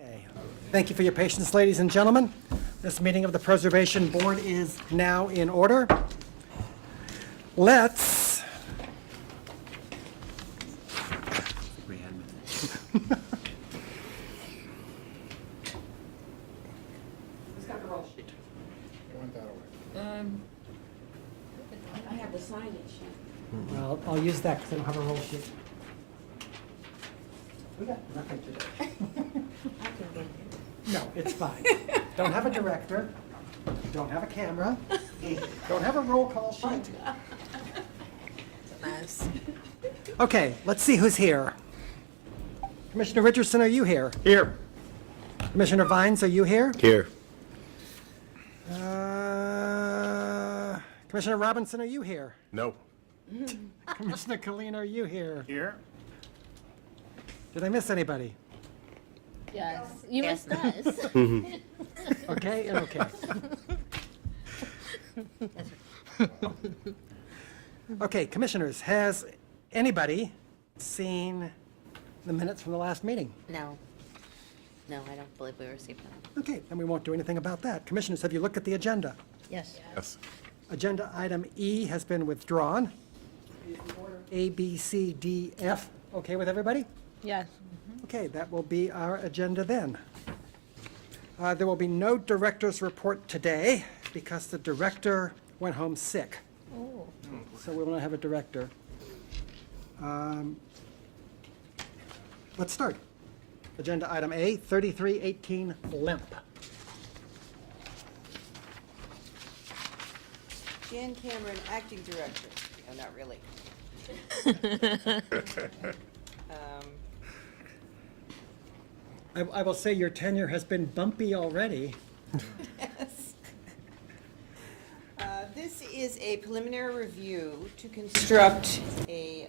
Okay. Thank you for your patience, ladies and gentlemen. This meeting of the Preservation Board is now in order. Let's Who's got the roll sheet? I have the sign-in sheet. Well, I'll use that because I don't have a roll sheet. We got nothing today. I can get it. No, it's fine. Don't have a director, don't have a camera, don't have a roll call sheet. Nice. Okay, let's see who's here. Commissioner Richardson, are you here? Here. Commissioner Vines, are you here? Here. Commissioner Robinson, are you here? No. Commissioner Colleen, are you here? Here. Did I miss anybody? Yes, you missed us. Okay and okay. Okay, commissioners, has anybody seen the minutes from the last meeting? No. No, I don't believe we received them. Okay, then we won't do anything about that. Commissioners, have you looked at the agenda? Yes. Yes. Agenda item E has been withdrawn. A, B, C, D, F, okay with everybody? Yes. Okay, that will be our agenda then. There will be no director's report today because the director went home sick. Oh. So we will not have a director. Let's start. Agenda item A, 3318 Limp. Jan Cameron, acting director. No, not really. I will say your tenure has been bumpy already. Yes. This is a preliminary review to construct a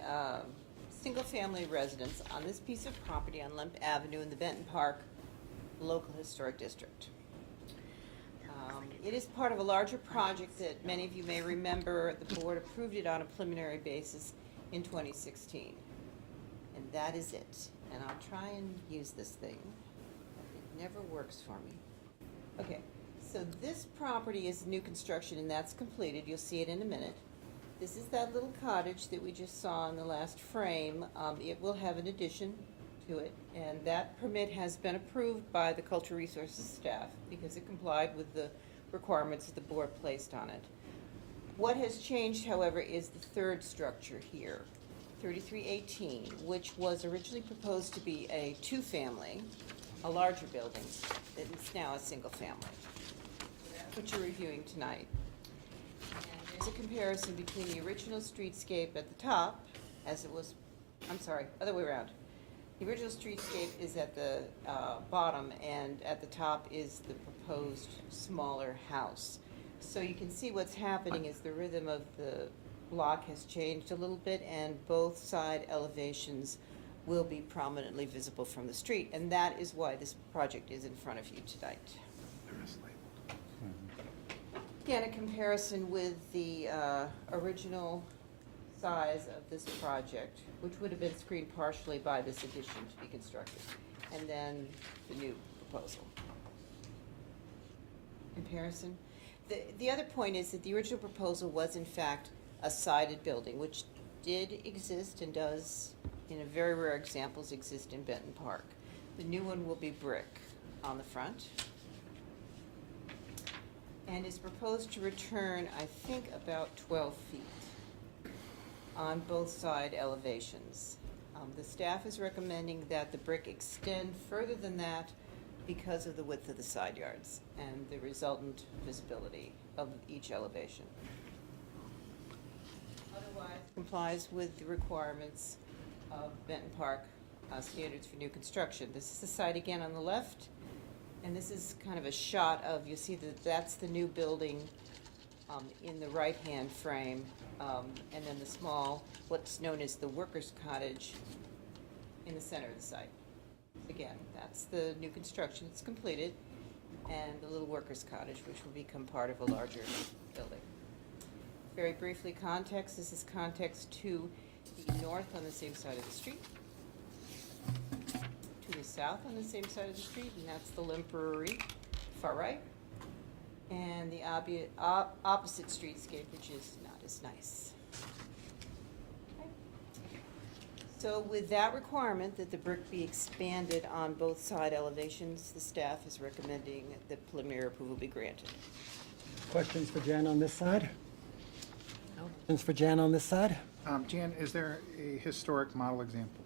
single-family residence on this piece of property on Lemp Avenue in the Benton Park Local Historic District. It is part of a larger project that many of you may remember. The board approved it on a preliminary basis in 2016. And that is it. And I'll try and use this thing. It never works for me. Okay, so this property is new construction and that's completed. You'll see it in a minute. This is that little cottage that we just saw in the last frame. It will have an addition to it, and that permit has been approved by the Cultural Resources staff because it complied with the requirements that the board placed on it. What has changed, however, is the third structure here, 3318, which was originally proposed to be a two-family, a larger building, that is now a single family. That's what you're reviewing tonight. And there's a comparison between the original streetscape at the top, as it was, I'm sorry, other way around. The original streetscape is at the bottom, and at the top is the proposed smaller house. So you can see what's happening is the rhythm of the block has changed a little bit, and both side elevations will be prominently visible from the street, and that is why this project is in front of you tonight. Again, a comparison with the original size of this project, which would have been screened partially by this addition to be constructed, and then the new proposal. Comparison. The other point is that the original proposal was in fact a sided building, which did exist and does, in a very rare examples, exist in Benton Park. The new one will be brick on the front and is proposed to return, I think, about 12 feet on both side elevations. The staff is recommending that the brick extend further than that because of the width of the side yards and the resultant visibility of each elevation. Otherwise, complies with the requirements of Benton Park standards for new construction. This is the site again on the left, and this is kind of a shot of, you see that that's the new building in the right-hand frame, and then the small, what's known as the workers' cottage in the center of the site. Again, that's the new construction, it's completed, and the little workers' cottage, which will become part of a larger building. Very briefly, context, this is context to the north on the same side of the street. To the directly south on the same side of the street, and that's the Limp Brewery, far right. And the opposite streetscape, which is not as nice. Okay. So with that requirement that the brick be expanded on both side elevations, the staff is recommending that preliminary approval be granted. Questions for Jan on this side? Questions for Jan on this side? Jan, is there a historic model example?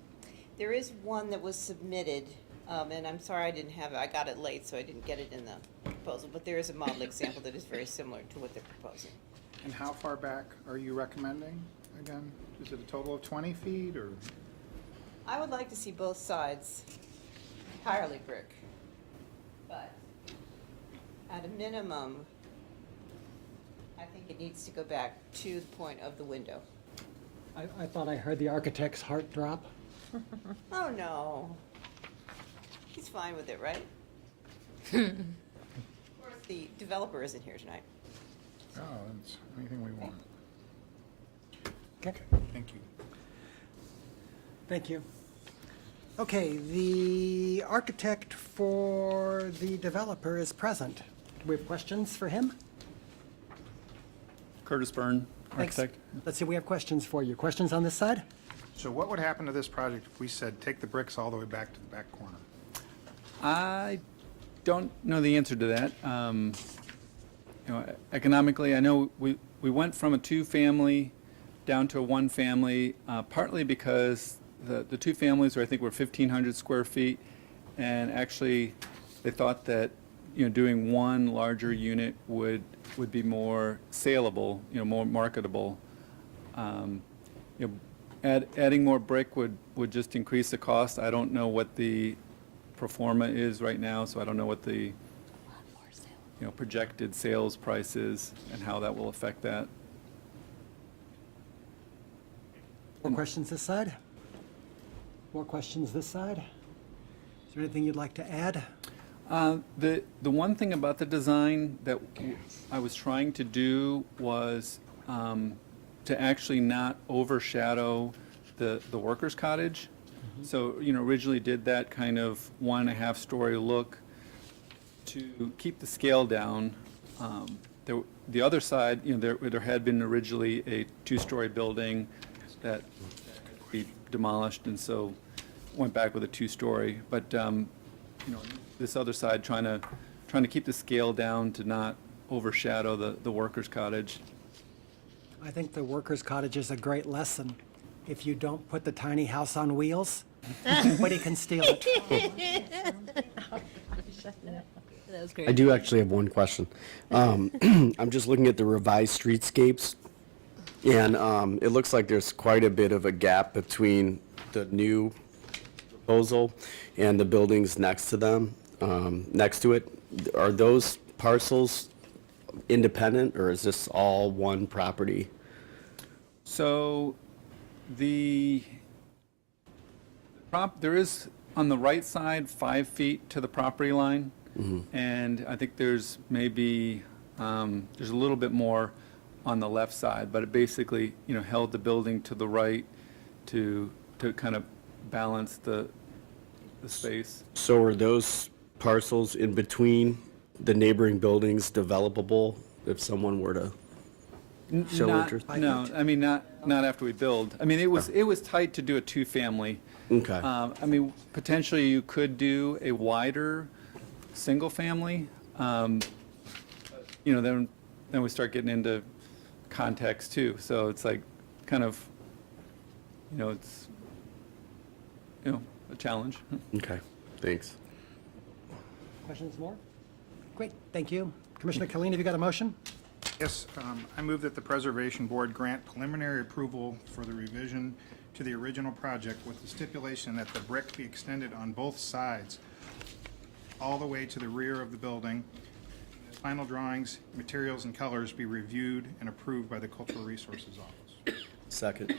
There is one that was submitted, and I'm sorry I didn't have it, I got it late, so I didn't get it in the proposal, but there is a model example that is very similar to what they're proposing. And how far back are you recommending, again? Is it a total of 20 feet, or? I would like to see both sides entirely brick, but at a minimum, I think it needs to go back to the point of the window. I thought I heard the architect's heart drop. Oh, no. He's fine with it, right? Of course, the developer isn't here tonight. Oh, that's anything we want. Okay, Thank you. thank you. Okay, the architect for the developer is present. Do we have questions for him? Curtis Byrne, Thanks. architect. Let's see, we have questions for you. Questions on this side? So what would happen to this project if we said, take the bricks all the way back to the back corner? I don't know the answer to that. Economically, I know we went from a two-family down to a one-family, partly because the two families were, I think, were 1,500 square feet, and actually, they thought that, doing one larger unit would be more saleable, more marketable. Adding more brick would just increase the cost. I don't know what the pro forma is right now, so I don't know what the projected sales price is and how that will affect that. More questions this side? More questions this side? Is there anything you'd like to add? The one thing about the design that I was trying to do was to actually not overshadow the workers' cottage. So, originally did that kind of 1.5 story look to keep the scale down. The other side, there had been originally a 2-story building that we demolished, and so went back with a 2-story. But this other side, trying to keep the scale down to not overshadow the workers' cottage. I think the workers' cottage is a great lesson. If you don't put the tiny house on wheels, nobody can steal it. That was great. I do actually have one question. I'm just looking at the revised streetscapes, and it looks like there's quite a bit of a gap between the new proposal and the buildings next to them, next to it. Are those parcels independent, or is this all one property? So there is on the right side 5 feet to the property line, and I think there's maybe there's a little bit more on the left side, but it basically held the building to the right to kind of balance the space. So are those parcels in between the neighboring buildings developable if someone were to show interest? No, I mean not after we build. I mean it was tight to do a 2-family. Okay. I mean potentially you could do a wider single family. Then we start getting into context too. So it's like kind of it's a challenge. Okay, thanks. Questions more? Great, thank you. Commissioner Killeen, have you got a motion? Yes, I move that the Preservation Board grant preliminary approval for the revision to the original project with the stipulation that the brick be extended on both sides all the way to the rear of the building. Final drawings, materials, and colors be reviewed and approved by the Cultural Resources Office. Second.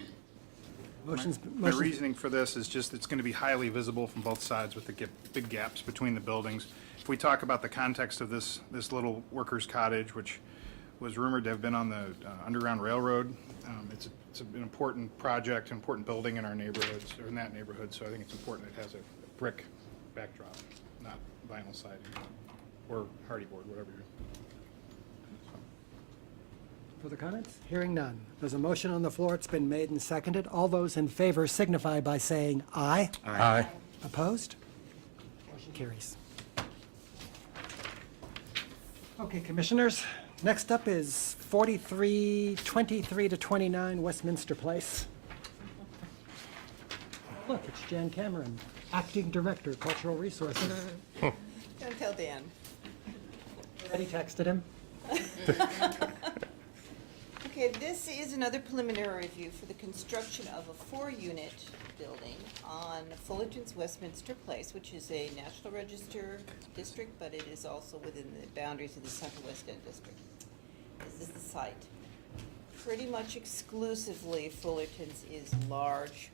My reasoning for this is just it's going to be highly visible from both sides with the big gaps between the buildings. If we talk about the context of this little workers' cottage, which was rumored to have been on the Underground Railroad, it's an important project, important building in our neighborhoods, or in that neighborhood, so I think it's important it has a brick backdrop, not vinyl siding, or hardy board, whatever you're. Further comments? Hearing none. There's a motion on the floor. It's been made and seconded. All those in favor signify by saying aye. Aye. Opposed? Motion carries. Okay, commissioners, next up is 4323 to 29 Westminster Place. Look, it's Jan Cameron, Acting Director, Cultural Resources. Don't tell Dan. Already texted him. Okay, this is another preliminary review for the construction of a 4-unit building on Fullerton's Westminster Place, which is a National Register district, but it is also within the boundaries of the Central West End district. This is the site. Pretty much exclusively Fullerton's is large,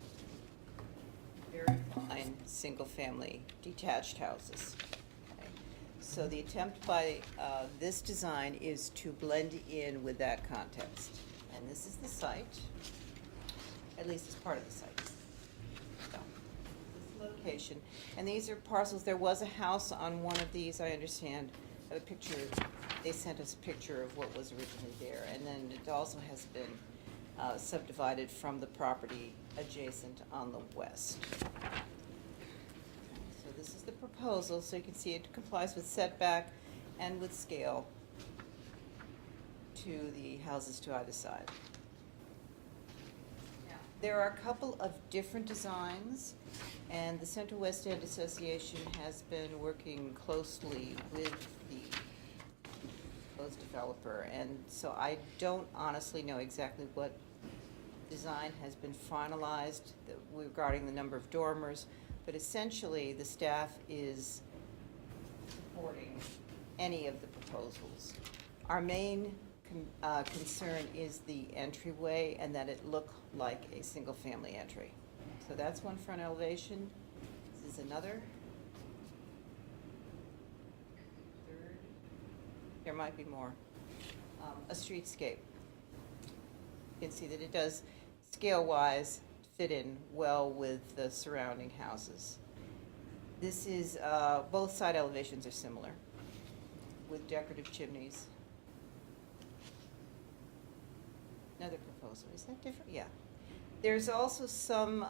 very fine, single-family detached houses. Okay. So the attempt by this design is to blend in with that context. And this is the site, at least as part of the site. So, this location. And these are parcels. There was a house on one of these, I understand. A picture, they sent us a picture of what was originally there. And then it also has been subdivided from the property adjacent on the west. So this is the proposal, so you can see it complies with setback and with scale to the houses to either side. There are a couple of different designs, and the Central West End Association has been working closely with the proposed developer, and so I don't honestly know exactly what design has been finalized regarding the number of dormers, but essentially the staff is supporting any of the proposals. Our main concern is the entryway and that it look like a single-family entry. So that's one front elevation. This is another. Third. There might be more. A streetscape. You can see that it does, scale-wise, fit in well with the surrounding houses. This is, both side elevations are similar with decorative chimneys. Another proposal, is that different? Yeah. There's also some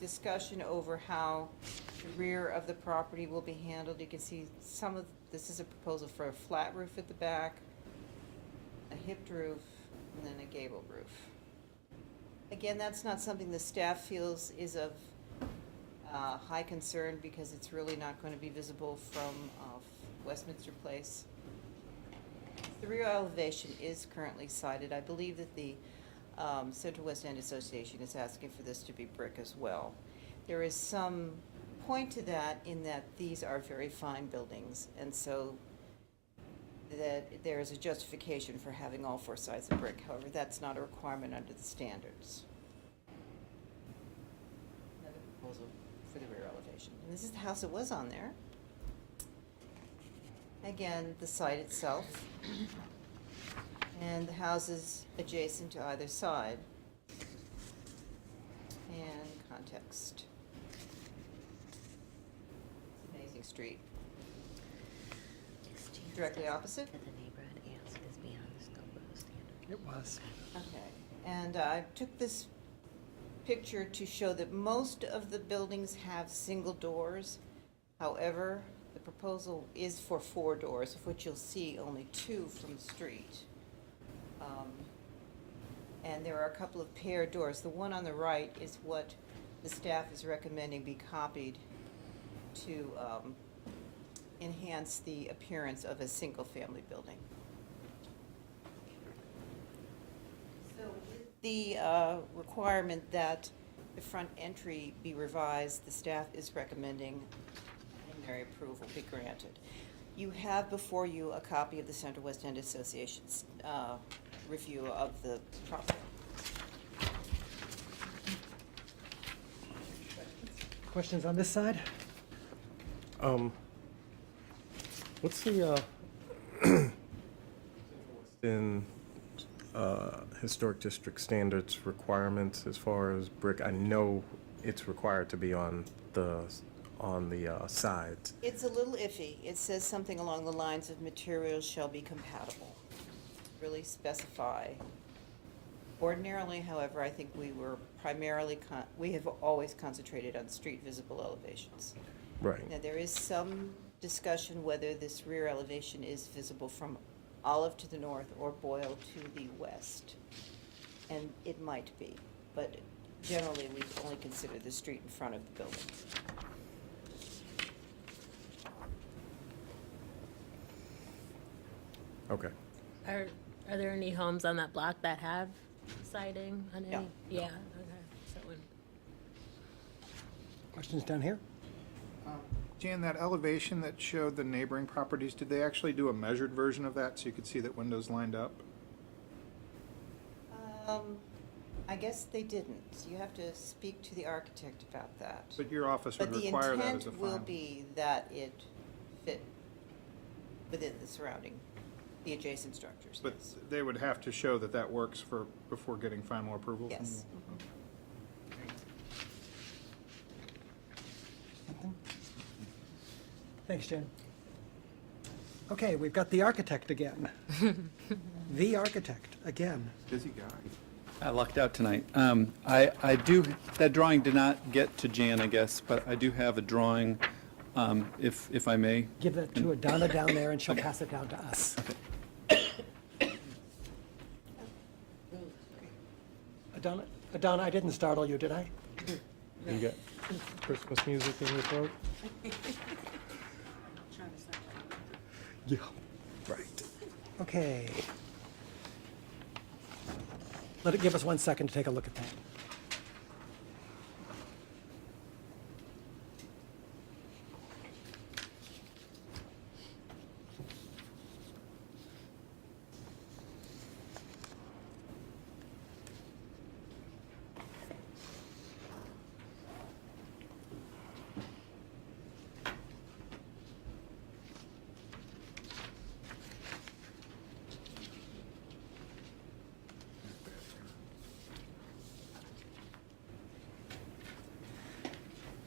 discussion over how the rear of the property will be handled. You can see some of, this is a proposal for a flat roof at the back, a hipped roof, and then a gable roof. Again, that's not something the staff feels is of high concern because it's really not going to be visible from Westminster Place. The rear elevation is currently cited. I believe that the Central West End Association is asking for this to be brick as well. There is some point to that in that these are very fine buildings, and so that there is a justification for having all 4 sides of brick. However, that's not a requirement under the standards. Another proposal for the rear elevation. And this is the house that was on there. Again, the site itself. And the houses adjacent to either side. And context. It's an amazing street. Directly opposite. That the neighbor had asked is beyond the scope of the standard. It was. Okay, and I took this picture to show that most of the buildings have single doors. However, the proposal is for 4 doors, of which you'll see only 2 from the street. And there are a couple of paired doors. The one on the right is what the staff is recommending be copied to enhance the appearance of a single-family building. So with the requirement that the front entry be revised, the staff is recommending preliminary approval be granted. You have before you a copy of the Central West End Association's review of the property. Questions on this side? What's the in historic district standards requirements as far as brick? I know it's required to be on the on the sides. It's a little iffy. It says something along the lines of materials shall be compatible. Really specify. Ordinarily, however, I think we were primarily, we have always concentrated on street visible elevations. Right. Now, there is some discussion whether this rear elevation is visible from Olive to the north or Boyle to the west. And it might be, but generally, we only consider the street in front of the building. Okay. Are there any homes on that block that have siding on any? Yeah. Yeah, okay. So when- Questions down here? Jan, that elevation that showed the neighboring properties, did they actually do a measured version of that so you could see that windows lined up? I guess they didn't. You have to speak to the architect about that. But your office would But the require that as a intent will final. be that it fit within the surrounding, the adjacent structures, But yes. they would have to show that that works before getting final approval from Yes. you? Something? Thanks, Jen. Okay, we've got the architect again. The architect, again. Busy guy. I lucked out tonight. I do, that drawing did not get to Jan, I guess, but I do have a drawing, if I may. Give it to Adana down there, and she'll pass it down to us. Adana, I didn't startle you, did I? You got Christmas music in your throat? Yeah. Right. Okay. Let it give us 1 second to take a look at that.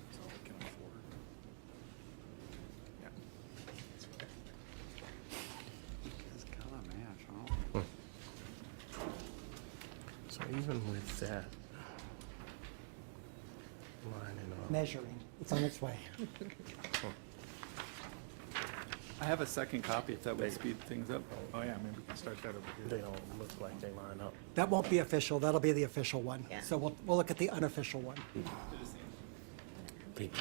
That's all we can afford. Yeah. So even with that lining up. Measuring. It's on its way. I have a second copy if that would speed things up. Oh, yeah, maybe we can start that over They here. don't look like they line up. That won't be official. That'll be the official one. Yeah. So we'll look at the unofficial one. Thank you.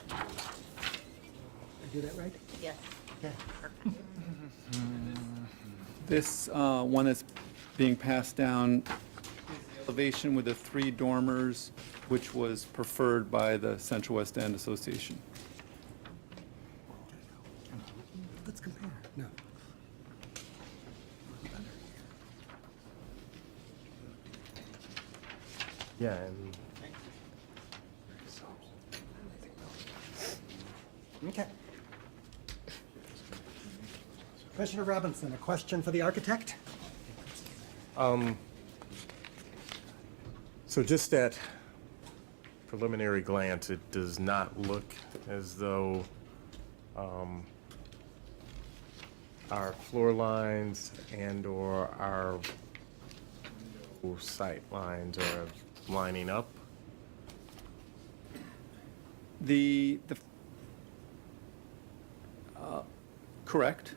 Did I do that right? Yes. Okay. This one that's being passed down is the elevation with the 3 dormers, which was preferred by the Central West End Association. Let's compare. No. Yeah, and Okay. Commissioner Robinson, a question for the architect? so just at preliminary glance, it does not look as though our floor lines and/or our sight lines are lining up. Correct.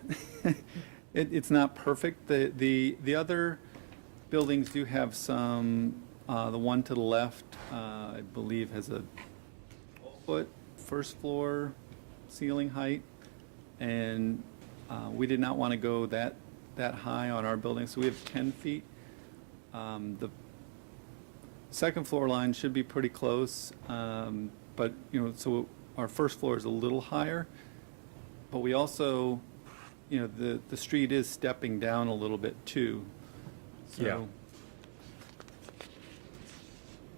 It's not perfect. The other buildings do have some, the one to the left, I believe, has a 12-foot first floor ceiling height, and we did not want to go that high on our building, so we have 10 feet. The second floor line should be pretty close, but, so our first floor is a little higher, but we also, the street is stepping down a little bit too. Yeah.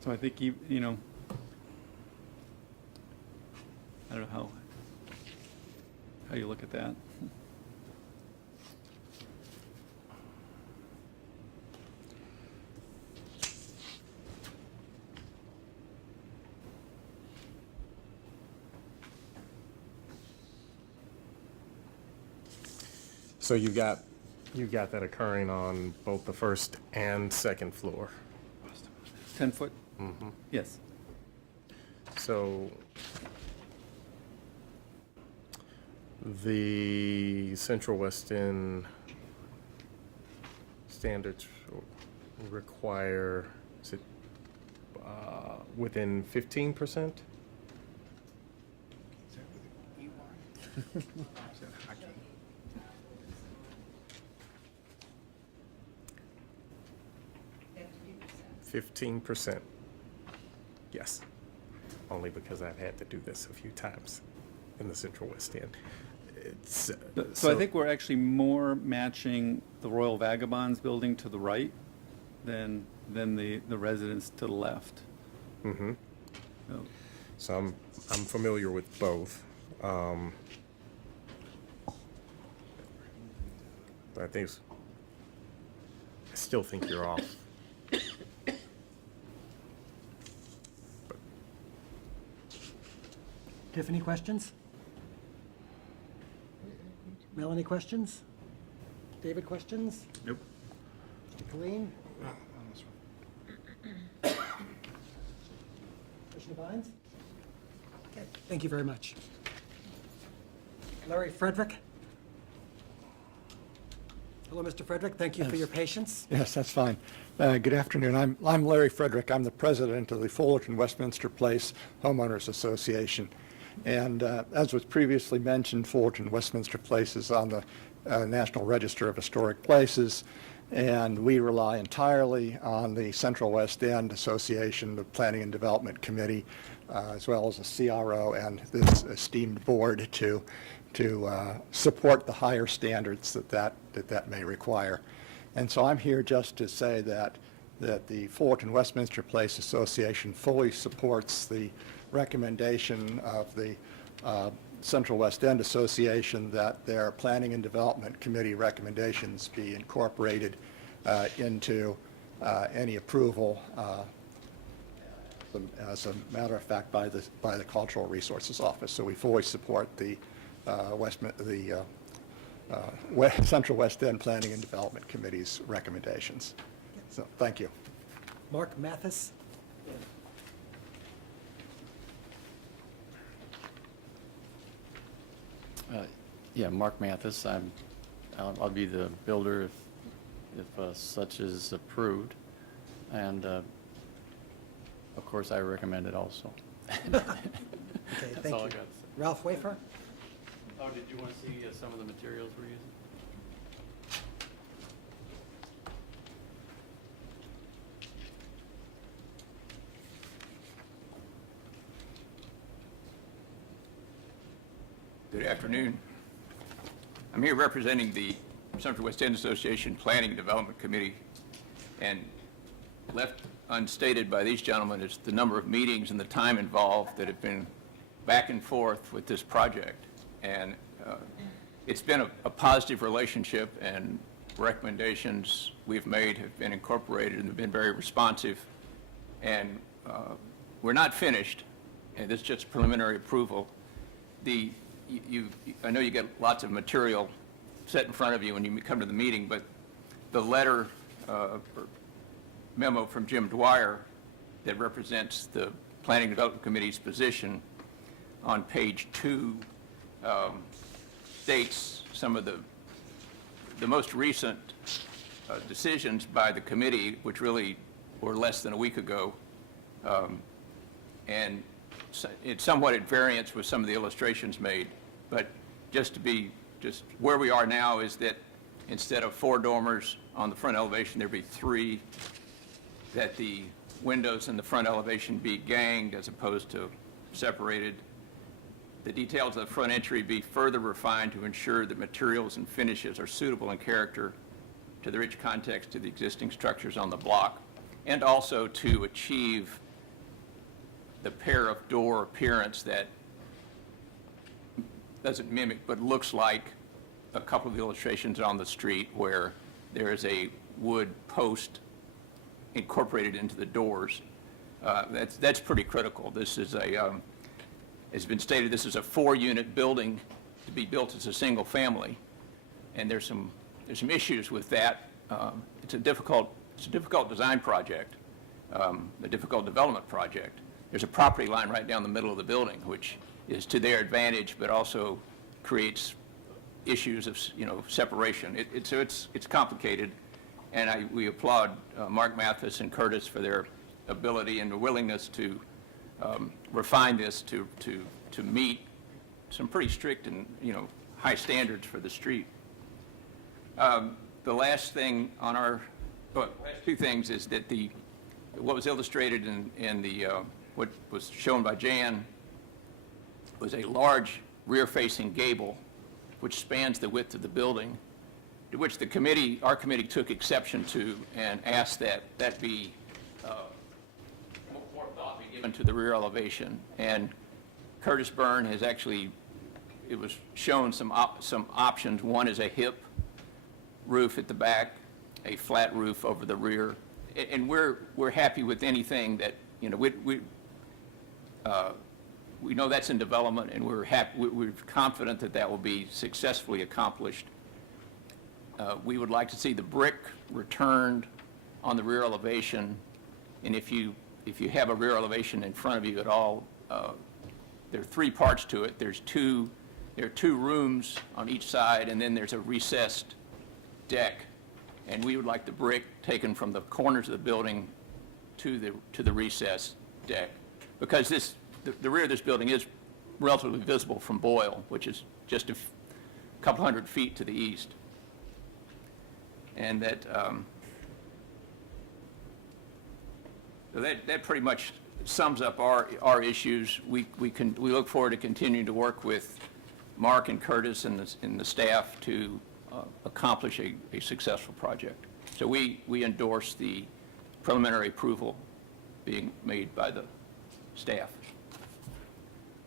So I think I don't know how you look at that. So you got that occurring on both the first and second floor. 10 foot? Yes. So the Central West End standards require, is it within 15%? 15%. Yes. Only because I've had to do this a few times in the Central West End. It's, So I think we're actually more matching the Royal Vagabonds building to the right than the residence to the left. Mhm. So- So I'm familiar with both. But I still think you're off. Tiffany, questions? Melanie, questions? David, questions? Nope. Mr. Colleen? Commissioner Bynes? Okay, thank you very much. Larry Frederick? Hello, Mr. Frederick, thank you for your patience. Yes, that's fine. Good afternoon. I'm Larry Frederick. I'm the president of the Fullerton Westminster Place Homeowners Association. And as was previously mentioned, Fullerton Westminster Place is on the National Register of Historic Places, and we rely entirely on the Central West End Association, the Planning and Development Committee, as well as the CRO and this esteemed board to support the higher standards that may require. And so I'm here just to say that the Fullerton Westminster Place Association fully supports the recommendation of the Central West End Association that their Planning and Development Committee recommendations be incorporated into any approval, as a matter of fact, by the Cultural Resources Office. So we fully support the Central West End Planning and Development Committee's recommendations. So, thank you. Mark Mathis? Yeah, Mark Mathis. I'll be the builder if such is approved, and of course I recommend it also. Okay, That's thank all I you. got to say. Ralph Wafer? Oh, did you want to see some of the materials we're using? Good afternoon. I'm here representing the Central West End Association Planning and Development Committee, and left unstated by these gentlemen is the number of meetings and the time involved that have been back and forth with this project. And it's been a positive relationship, and recommendations we've made have been incorporated and have been very responsive. And we're not finished, and this is just preliminary approval. I know you get lots of material set in front of you when you come to the meeting, but the letter or memo from Jim Dwyer that represents the Planning and Development Committee's position on page 2 states some of the most recent decisions by the committee, which really were less than a week ago, and it's somewhat at variance with some of the illustrations made. But just where we are now is that instead of 4 dormers on the front elevation, there'd be 3, that the windows in the front elevation be ganged as opposed to separated. The details of the front entry be further refined to ensure that materials and finishes are suitable in character to the rich context of the existing structures on the block, and also to achieve the pair of door appearance that doesn't mimic but looks like a couple of illustrations on the street where there is a wood post incorporated into the doors. That's pretty critical. This is as been stated, this is a 4-unit building to be built as a single family. and there's some issues with that. It's a difficult design project, a difficult development project. There's a property line right down the middle of the building, which is to their advantage, but also creates issues of, separation. So it's complicated, and we applaud Mark Mathis and Curtis for their ability and the willingness to refine this to meet some pretty strict and, high standards for the street. The last thing on last two things is that what was illustrated in the, what was shown by Jan was a large rear-facing gable which spans the width of the building, to which our committee took exception to and asked that be more thought be given to the rear elevation. And Curtis Byrne has actually, it was shown some options. One is a hip roof at the back, a flat roof over the rear, and we're happy with anything that, we know that's in development, and we're confident that will be successfully accomplished. We would like to see the brick returned on the rear elevation, and if you have a rear elevation in front of you at all, there are three parts to it. There are two rooms on each side, and then there's a recessed deck, and we would like the brick taken from the corners of the building to the recessed deck, because the rear of this building is relatively visible from Boyle, which is just a couple hundred feet to the east. And that pretty much sums up our issues. We look forward to continuing to work with Mark and Curtis and the staff to accomplish a successful project. So we endorse the preliminary approval being made by the staff.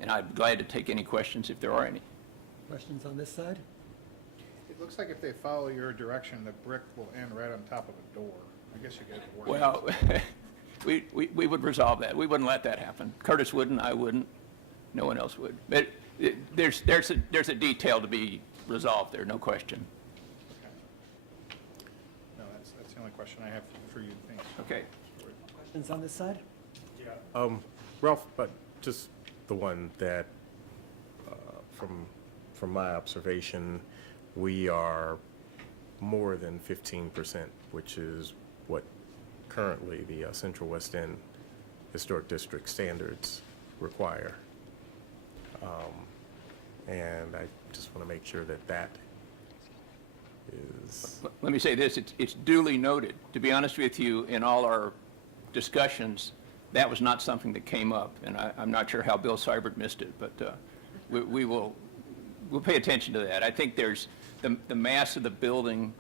And I'm glad to take any questions if there are any. Questions on this side? It looks like if they follow your direction, the brick will end right on top of a door. I guess you guys are working. Well, we would resolve that. We wouldn't let that happen. Curtis wouldn't, I wouldn't, no one else would. But there's a detail to be resolved there, no question. No, that's the only question I have for you. Thanks. Okay. Questions on this side? Ralph, but just the one that, from my observation, we are more than 15%, which is what currently the Central West End Historic District standards require. And I just want to make sure that is... Let me say this, it's duly noted. To be honest with you, in all our discussions, that was not something that came up, and I'm not sure how Bill Seibert missed it, but we'll pay attention to that. I think there's the mass of the building,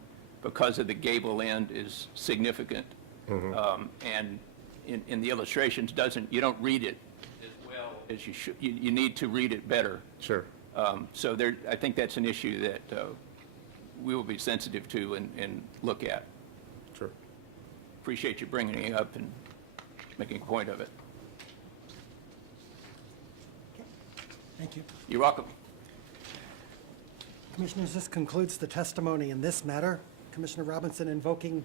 because of the gable end, is significant, and in the illustrations you don't read it as well as you should. You need to read it better. Sure. So I think that's an issue that we will be sensitive to and look at. Sure. Appreciate you bringing it up and making a point of it. Thank you. You're welcome. Commissioners, this concludes the testimony in this matter. Commissioner Robinson invoking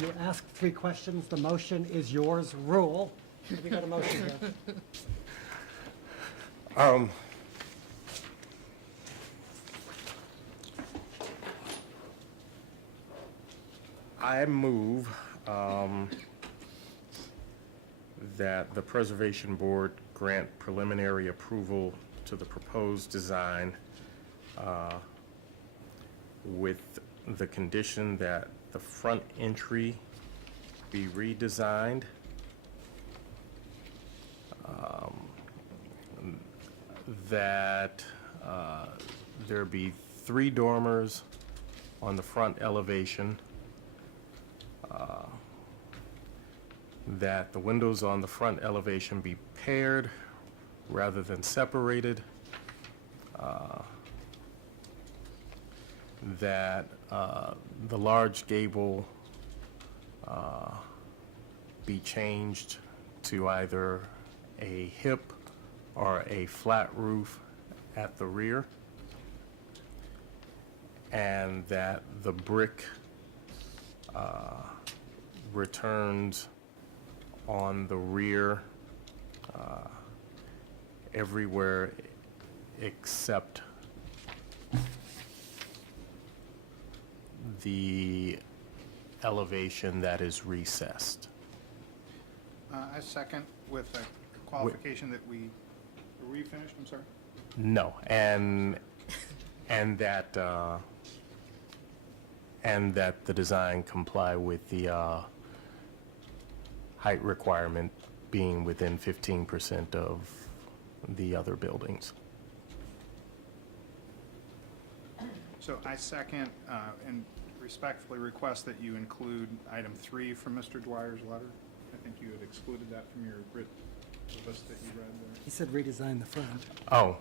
you asked 3 questions, the motion is yours rule. Have you got a motion here? I move that the Preservation Board grant preliminary approval to the proposed design with the condition that the front entry be redesigned, that there be 3 dormers on the front elevation, that the windows on the front elevation be paired rather than separated, that the large gable be changed to either a hip or a flat roof at the rear, and that the brick returns on the rear everywhere except the elevation that is recessed. I second with a qualification that we, were we finished? I'm sorry. No, and that the design comply with the height requirement being within 15% of the other buildings. So I second and respectfully request that you include item 3 from Mr. Dwyer's letter. I think you had excluded that from your the list that you read there. He said redesign the front. Oh,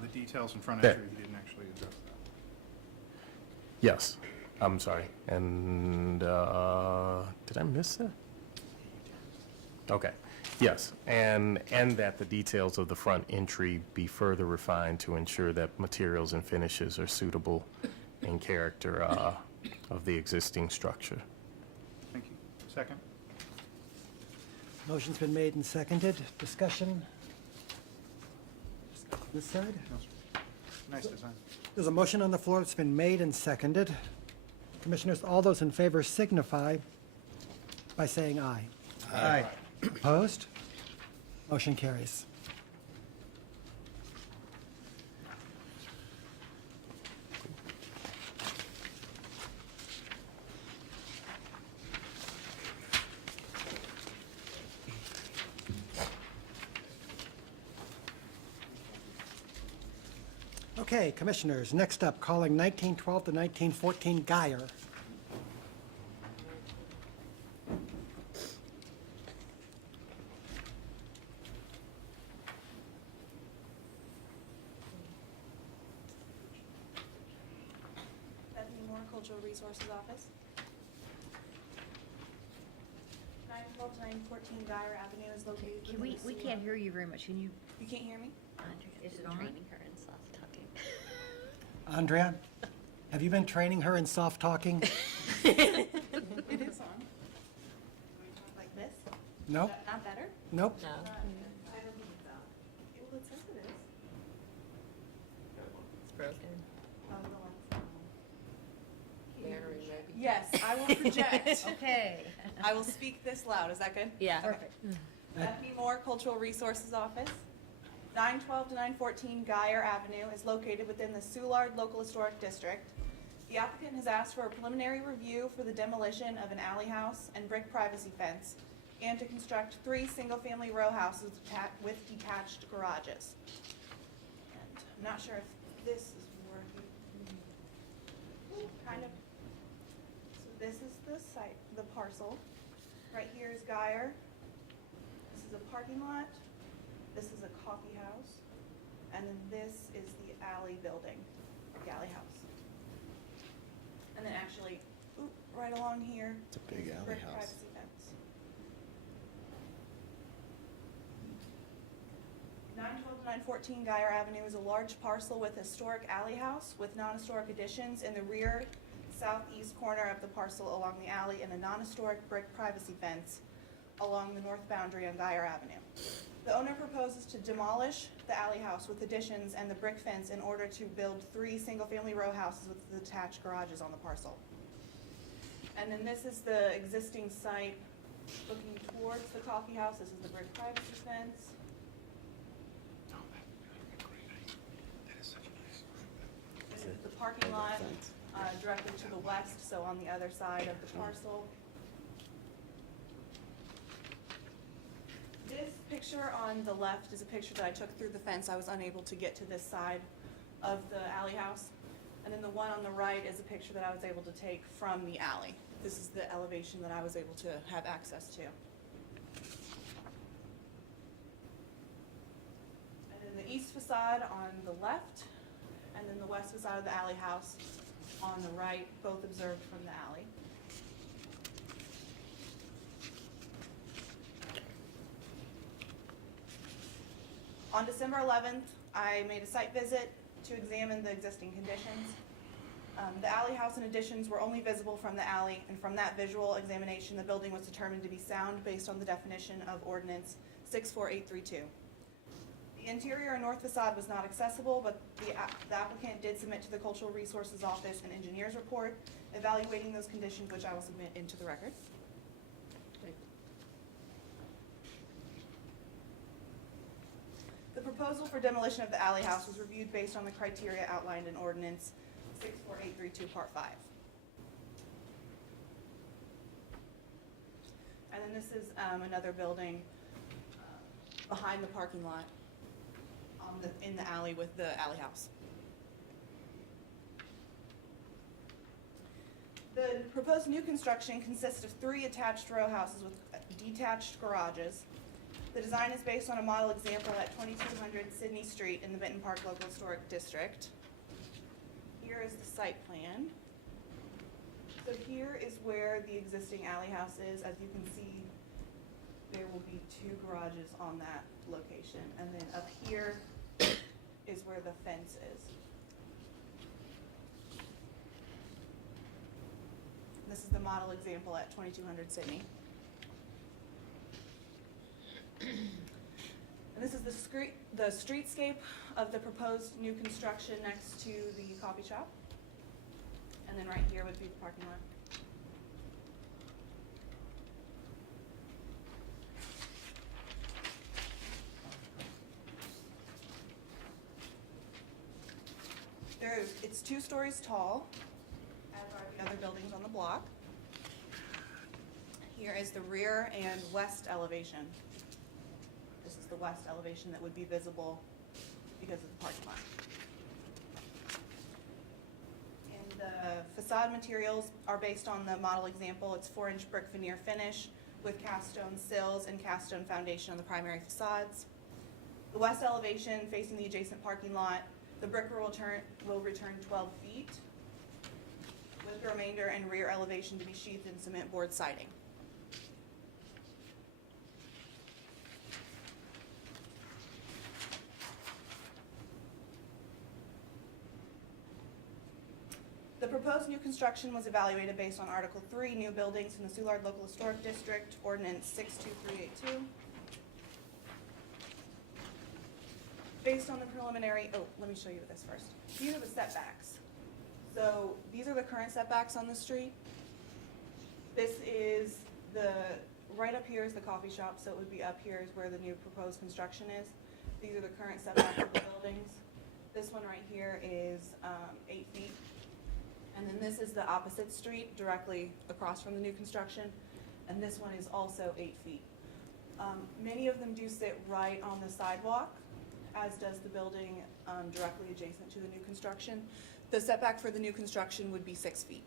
The details in front There. entry, he didn't actually address that. yes, I'm sorry. And did I miss that? Okay, yes, and that the details of the front entry be further refined to ensure that materials and finishes are suitable in character of the existing structure. Thank you. Second? Motion's been made and seconded. Discussion? This side? No, sir. Nice design. There's a motion on the floor that's been made and seconded. Commissioners, all those in favor signify by saying aye. Aye. Opposed? Motion carries. Okay, Commissioners, next up, calling 1912 to 1914 Geyer. Bethany Moore, Cultural Resources Office. 912 to 914 Geyer Avenue is located Can within we the can't hear you very much. Can you, You can't hear me? is it on? Training her in soft talking. Andrea, have you been training her in soft talking? It is on. Can we talk like this? Nope, Not better? nope. No. I don't think so. Well, it says it is. It's broken. Oh, the one's. Maybe. Yes, I will project. Okay. I will speak this loud. Is that good? Yeah. Okay. Bethany Moore, Cultural Resources Office. 912 to 914 Geyer Avenue is located within the Soulard Local Historic District. The applicant has asked for a preliminary review for the demolition of an alley house and brick privacy fence, and to construct 3 single-family row houses with detached garages. And I'm not sure if this is working. Kind of. So this is the site, the parcel. Right here is Geyer. This is a parking lot. This is a coffee house. And then this is the alley building, the alley house. And then actually, right along here. It's a big is alley brick house. privacy fence. 912 to 914 Geyer Avenue is a large parcel with historic alley house with non-historic additions in the rear southeast corner of the parcel along the alley, and a non-historic brick privacy fence along the north boundary on Geyer Avenue. The owner proposes to demolish the alley house with additions and the brick fence in order to build 3 single-family row houses with detached garages on the parcel. And then this is the existing site looking towards the coffee house. This is the brick privacy fence. This is the parking lot directly to the west, so on the other side of the parcel. This picture on the left is a picture that I took through the fence. I was unable to get to this side of the alley house. And then the one on the right is a picture that I was able to take from the alley. This is the elevation that I was able to have access to. And then the east facade on the left, and then the west facade of the alley house on the right, both observed from the alley. On December 11th, I made a site visit to examine the existing conditions. The alley house and additions were only visible from the alley, and from that visual examination, the building was determined to be sound based on the definition of ordinance 64832. The interior and north facade was not accessible, but the applicant did submit to the Cultural Resources Office an engineer's report evaluating those conditions, which I will submit into the record. The proposal for demolition of the alley house was reviewed based on the criteria outlined in ordinance 64832, Part 5. And then this is another building behind the parking lot in the alley with the alley house. The proposed new construction consists of 3 attached row houses with detached garages. The design is based on a model example at 2200 Sydney Street in the Benton Park Local Historic District. Here is the site plan. So here is where the existing alley house is. As you can see, there will be 2 garages on that location. And then up here is where the fence is. This is the model example at 2200 Sydney. And this is the streetscape of the proposed new construction next to the coffee shop. And then right here would be the parking lot. It's 2 stories tall, as are the other buildings on the block. Here is the rear and west elevation. This is the west elevation that would be visible because of the parking lot. And the facade materials are based on the model example. It's 4-inch brick veneer finish with cast stone sills and cast stone foundation on the primary facades. The west elevation facing the adjacent parking lot, the brick will return 12 feet, with the remainder and rear elevation to be sheathed in cement board siding. The proposed new construction was evaluated based on Article 3, new buildings in the Soulard Local Historic District, Ordinance 62382. Based on the preliminary, let me show you this first. These are the setbacks. So these are the current setbacks on the street. This is right up here is the coffee shop, so it would be up here is where the new proposed construction is. These are the current setbacks of the buildings. This one right here is 8 feet. And then this is the opposite street directly across from the new construction. And this one is also 8 feet. Many of them do sit right on the sidewalk, as does the building directly adjacent to the new construction. The setback for the new construction would be 6 feet.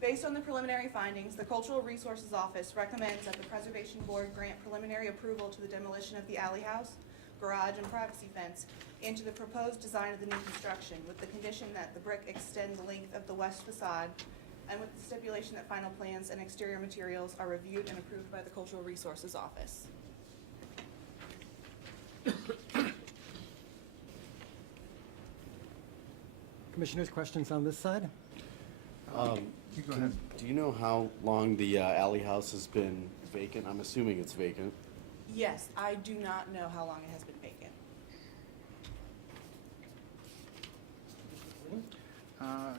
Based on the preliminary findings, the Cultural Resources Office recommends that the Preservation Board grant preliminary approval to the demolition of the alley house, garage, and privacy fence into the proposed design of the new construction, with the condition that the brick extend the length of the west facade, and with the stipulation that final plans and exterior materials are reviewed and approved by the Cultural Resources Office. Commissioners, questions on this side? You go ahead. Do you know how long the alley house has been vacant? I'm assuming it's vacant. Yes, I do not know how long it has been vacant.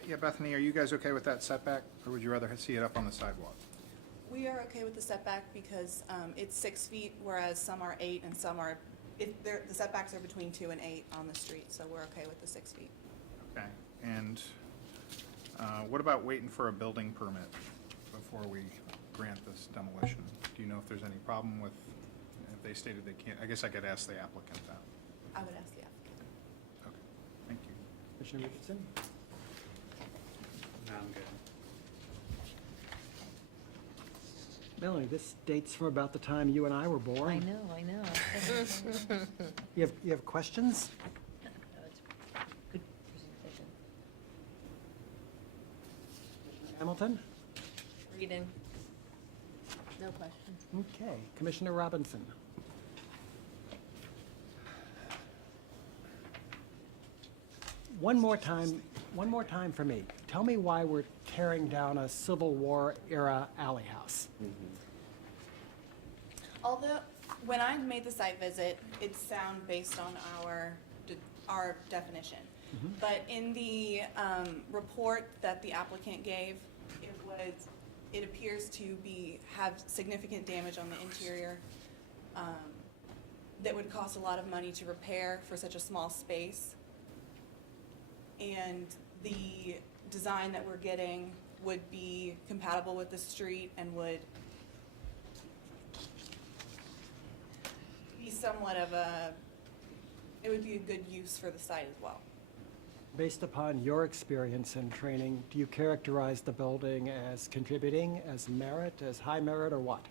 Yeah, Bethany, are you guys okay with that setback, or would you rather see it up on the sidewalk? We are okay with the setback because it's 6 feet, whereas some are 8 and some are, the setbacks are between 2 and 8 on the street, so we're okay with the 6 feet. Okay, and what about waiting for a building permit before we grant this demolition? Do you know if there's any problem with, if they stated they can't, I guess I could ask the applicant that. I would ask the applicant. Okay, thank you. Commissioner Richardson? No, I'm good. Melanie, this dates from about the time you and I were born. I know. You have questions? Good presentation. Hamilton? Reading. No question. Okay. Commissioner Robinson? one more time for me. Tell me why we're tearing down a Civil War era alley house. Although, when I made the site visit, it's sound based on our definition. But in the report that the applicant gave, it appears to have significant damage on the interior that would cost a lot of money to repair for such a small space. And the design that we're getting would be compatible with the street and would be somewhat of it would be a good use for the site as well. Based upon your experience and training, do you characterize the building as contributing, as merit, as high merit, or what?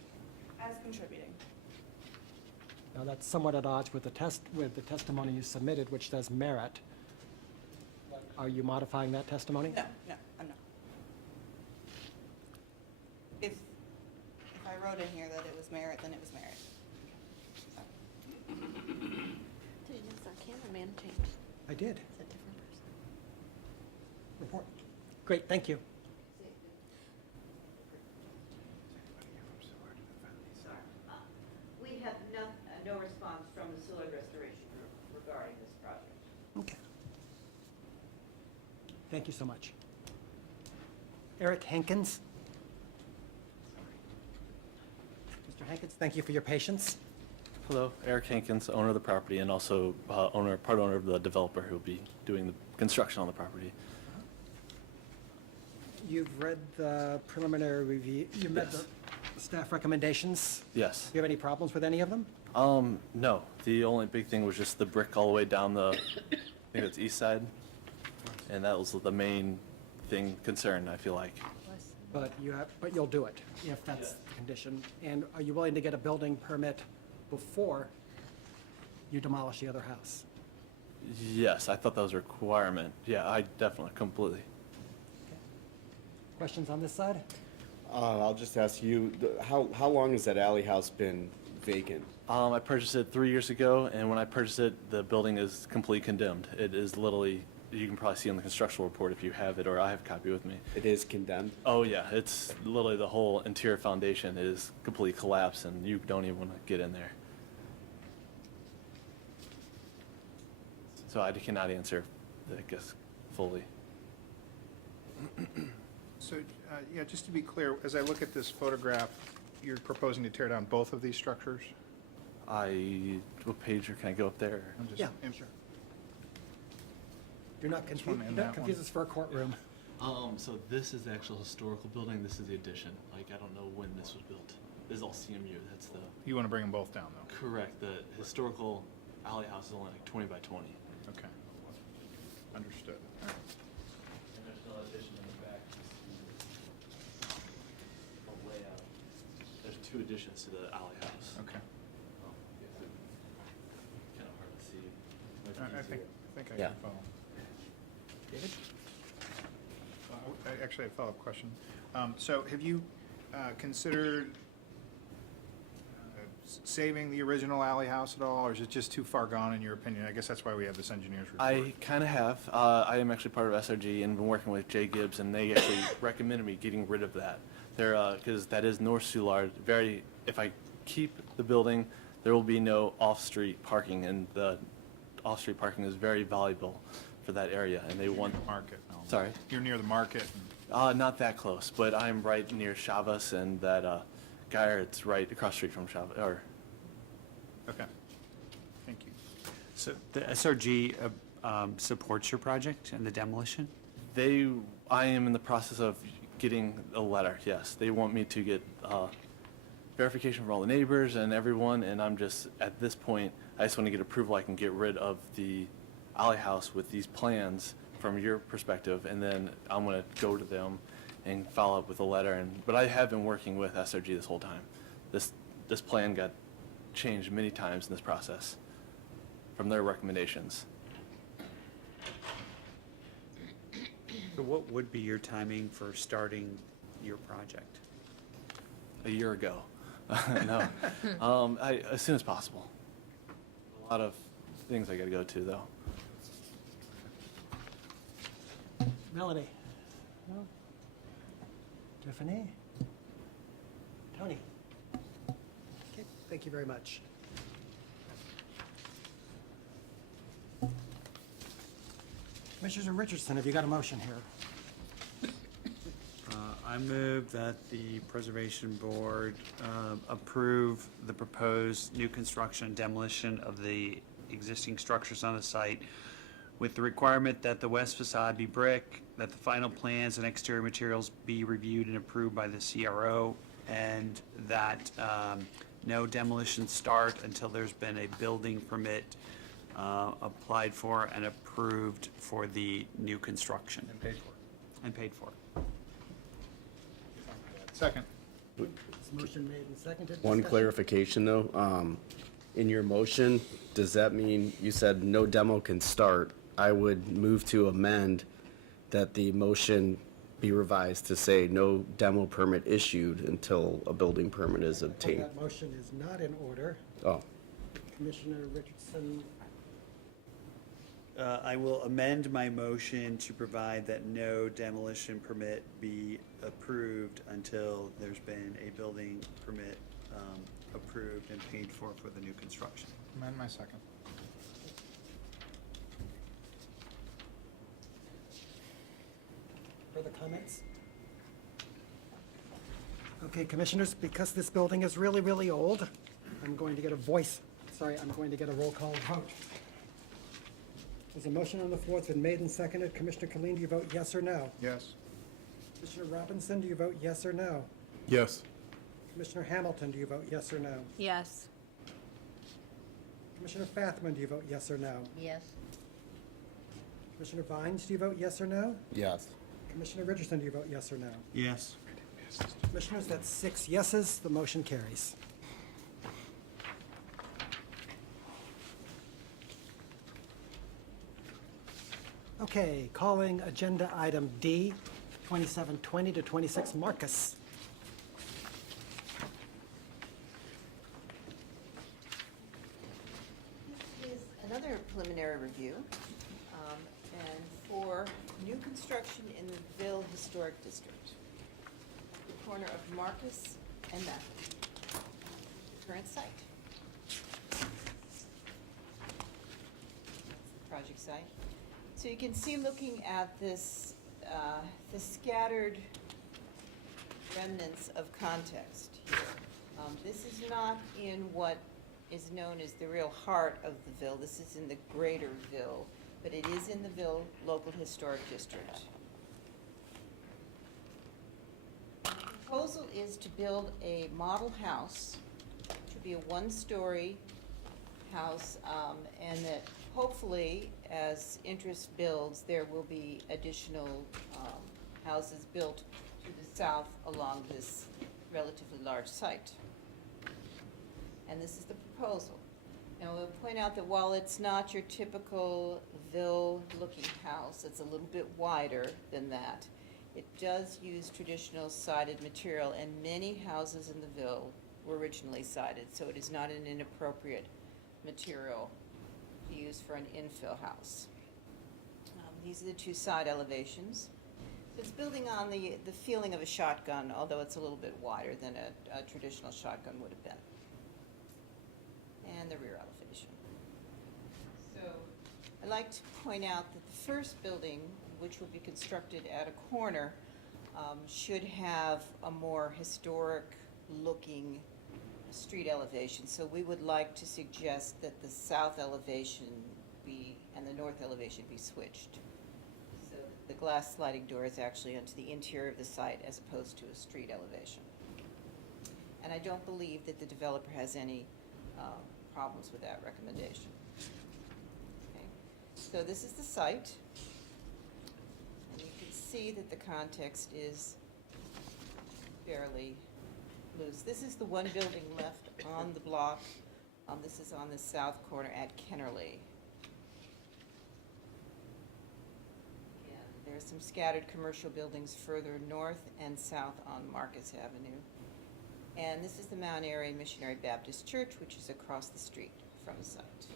As contributing. Now, that's somewhat at odds with the testimony you submitted, which says merit. Are you modifying that testimony? No, I'm not. If I wrote in here that it was merit, then it was merit. Did our cameraman change? I did. It's a different person. Report. Great, thank you. We have no response from the Soil Restoration Group regarding this project. Okay. Thank you so much. Eric Hankins. Mr. Hankins, thank you for your patience. Hello, Eric Hankins, owner of the property and also part owner of the developer who will be doing the construction on the property. You've read the preliminary review, you've read the staff recommendations? Yes. Do you have any problems with any of them? No. The only big thing was just the brick all the way down the, I think it's east side. And that was the main concern, I feel like. But you'll do it, if that's the condition. And are you willing to get a building permit before you demolish the other house? Yes, I thought that was a requirement. Yeah, I definitely, completely. Questions on this side? I'll just ask you, how long has that alley house been vacant? I purchased it 3 years ago, and when I purchased it, the building is completely condemned. It is literally, you can probably see on the construction report if you have it, or I have a copy with me. It is condemned? Oh, yeah, it's literally the whole interior foundation is completely collapsed, and you don't even want to get in there. So I cannot answer, I guess, fully. So, yeah, just to be clear, as I look at this photograph, you're proposing to tear down both of these structures? What page, or can I go up there? I'm just- Yeah, sure. You're not This one confused, and don't that confuse one. us for a courtroom. So this is the actual historical building, this is the addition. Like, I don't know when this was built. This is all CMU, that's the, You want to bring them both down, though? correct, the historical alley house is only like 20 by 20. Okay. Understood. And there's no addition in the back. A layout. There's 2 additions to the alley house. Okay. Kind of hard to see. I think I Yeah. can follow. David? I actually have a follow-up question. So have you considered saving the original alley house at all, or is it just too far gone in your opinion? I guess that's why we have this engineer's report. I kind of have. I am actually part of SRG and been working with Jay Gibbs, and they actually recommended me getting rid of that. Because that is North Soulard. If I keep the building, there will be no off-street parking, and the off-street parking is very valuable for that area, and they want. Market. No. Sorry? You're near the market. Not that close, but I'm right near Chavas, and that Geyer, it's right across the street from Chavas. Okay. Thank you. So the SRG supports your project and the demolition? I am in the process of getting a letter, yes. They want me to get verification from all the neighbors and everyone, and I'm just, at this point, I just want to get approval I can get rid of the alley house with these plans from your perspective, and then I'm going to go to them and follow up with a letter. But I have been working with SRG this whole time. This plan got changed many times in this process from their recommendations. So what would be your timing for starting your project? A year ago. No. As soon as possible. A lot of things I got to go to, though. Melanie? No? Tiffany? Tony? Okay, thank you very much. Commissioner Richardson, have you got a motion here? I move that the Preservation Board approve the proposed new construction and demolition of the existing structures on the site with the requirement that the west facade be brick, that the final plans and exterior materials be reviewed and approved by the CRO, and that no demolition start until there's been a building permit applied for and approved for the new construction. And paid for. And paid for. Second. Is motion made and seconded? One Discussion? clarification, though. In your motion, does that mean, you said no demo can start? I would move to amend that the motion be revised to say no demo permit issued until a building permit is obtained. That motion is not in order. Oh, Commissioner Richardson, I will amend my motion to provide that no demolition permit be approved until there's been a building permit approved and paid for the new construction. Amend my second. further comments? Okay, commissioners, because this building is really, really old, I'm going to get a roll call vote. There's a motion on the floor. It's been made and seconded. Commissioner Colleen, do you vote yes or no? Yes. Commissioner Robinson, do you vote yes or no? Yes. Commissioner Hamilton, do you vote yes or no? Yes. Commissioner Fathman, do you vote yes or no? Yes. Commissioner Vines, do you vote yes or no? yes. Commissioner Richardson, do you vote yes or no? Yes. Commissioners, that's 6 yeses. The motion carries. Okay, calling agenda item D, 2720 to 26 Marcus. This is another preliminary review, and for new construction in the Ville Historic District, the corner of Marcus and Matthew, current site. That's the project site. So you can see, looking at this, the scattered remnants of context here. This is not in what is known as the real heart of the Ville. This is in the greater Ville, but it is in the Ville Local Historic District. The proposal is to build a model house, which will be a one-story house, and that hopefully, as interest builds, there will be additional houses built to the south along this relatively large site. And this is the proposal. Now, we'll point out that while it's not your typical Ville-looking house, it's a little bit wider than that. It does use traditional sided material, and many houses in the Ville were originally sided, so it is not an inappropriate material to use for an infill house. These are the two side elevations. So it's building on the feeling of a shotgun, although it's a little bit wider than a traditional shotgun would have been. And the rear elevation. So I'd like to point out that the first building, which will be constructed at a corner, should have a more historic looking street elevation. So we would like to suggest that the south elevation be, and the north elevation be switched. So the glass sliding door is actually into the interior of the site as opposed to a street elevation. And I don't believe that the developer has any problems with that recommendation. Okay. So this is the site. And you can see that the context is fairly loose. This is the one building left on the block. This is on the south corner at Kennerly. There are some scattered commercial buildings further north and south on Marcus Avenue. And this is the Mount Airy Missionary Baptist Church, which is across the street from the site.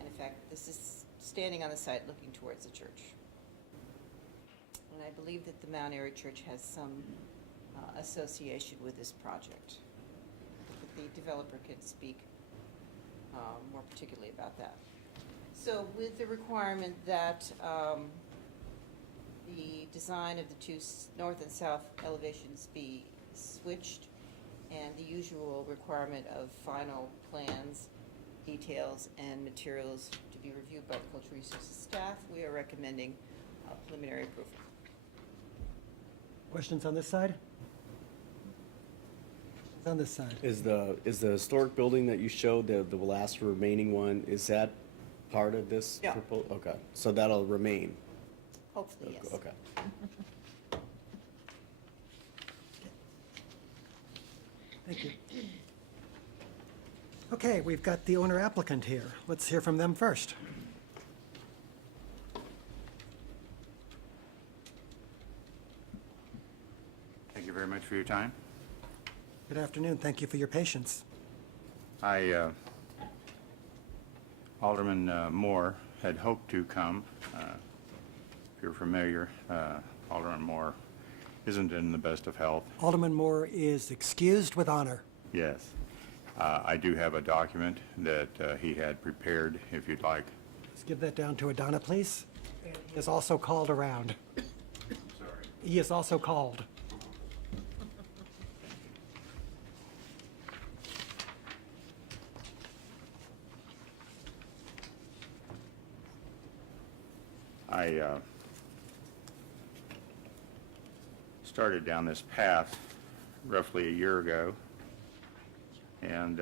And in fact, this is standing on the site looking towards the church. And I believe that the Mount Airy Church has some association with this project. But the developer can speak more particularly about that. So with the requirement that the design of the two north and south elevations be switched, and the usual requirement of final plans, details, and materials to be reviewed by the Cultural Resources staff, we are recommending preliminary approval. Questions on this side? On this side. Is the historic building that you showed, the last remaining one, is that part of this? Yeah. Okay, so that'll remain? Hopefully, yes. Okay. Thank you. Okay, we've got the owner applicant here. Let's hear from them first. Thank you very much for your time. Good afternoon. Thank you for your patience. Alderman Moore had hoped to come. If you're familiar, Alderman Moore isn't in the best of health. Alderman Moore is excused with honor. Yes. I do have a document that he had prepared, if you'd like. Let's give that down to Adonna, please. And he is also called around. Sorry. He is also called. I started down this path roughly a year ago, and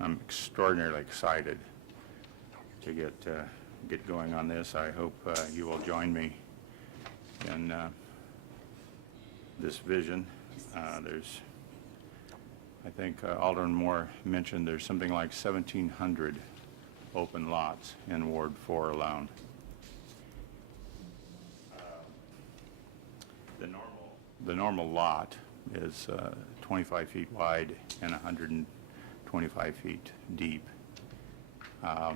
I'm extraordinarily excited to get going on this. I hope you will join me in this vision. I think Alderman Moore mentioned there's something like 1,700 open lots in Ward 4 alone. The normal lot is 25 feet wide and 125 feet deep. The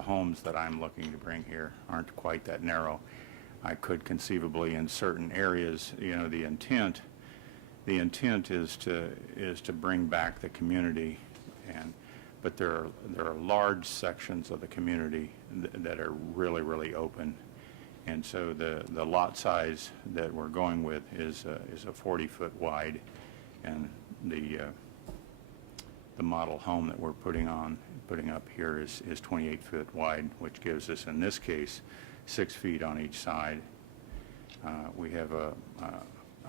homes that I'm looking to bring here aren't quite that narrow. I could conceivably, in certain areas, the intent is to bring back the community, but there are large sections of the community that are really, really open. And so the lot size that we're going with is a 40-foot wide, and the model home that we're putting up here is 28-foot wide, which gives us, in this case, 6 feet on each side. We have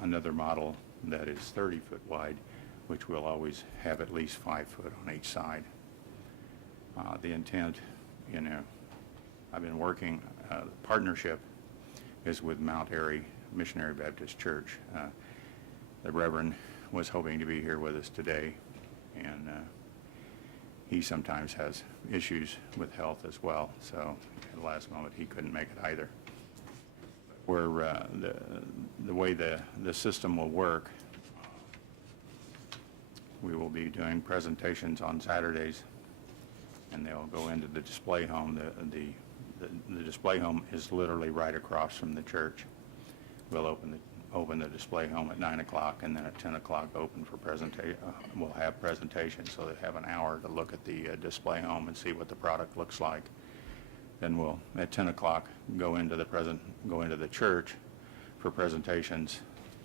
another model that is 30-foot wide, which will always have at least 5 foot on each side. The intent, I've been working, partnership is with Mount Airy Missionary Baptist Church. The Reverend was hoping to be here with us today, and he sometimes has issues with health as well, so at the last moment he couldn't make it either. The way the system will work, we will be doing presentations on Saturdays, and they'll go into the display home. The display home is literally right across from the church. We'll open the display home at 9 o'clock, and then at 10 o'clock open for we'll have presentations, so they have an hour to look at the display home and see what the product looks like. Then we'll, at 10 o'clock, go into the church for presentations,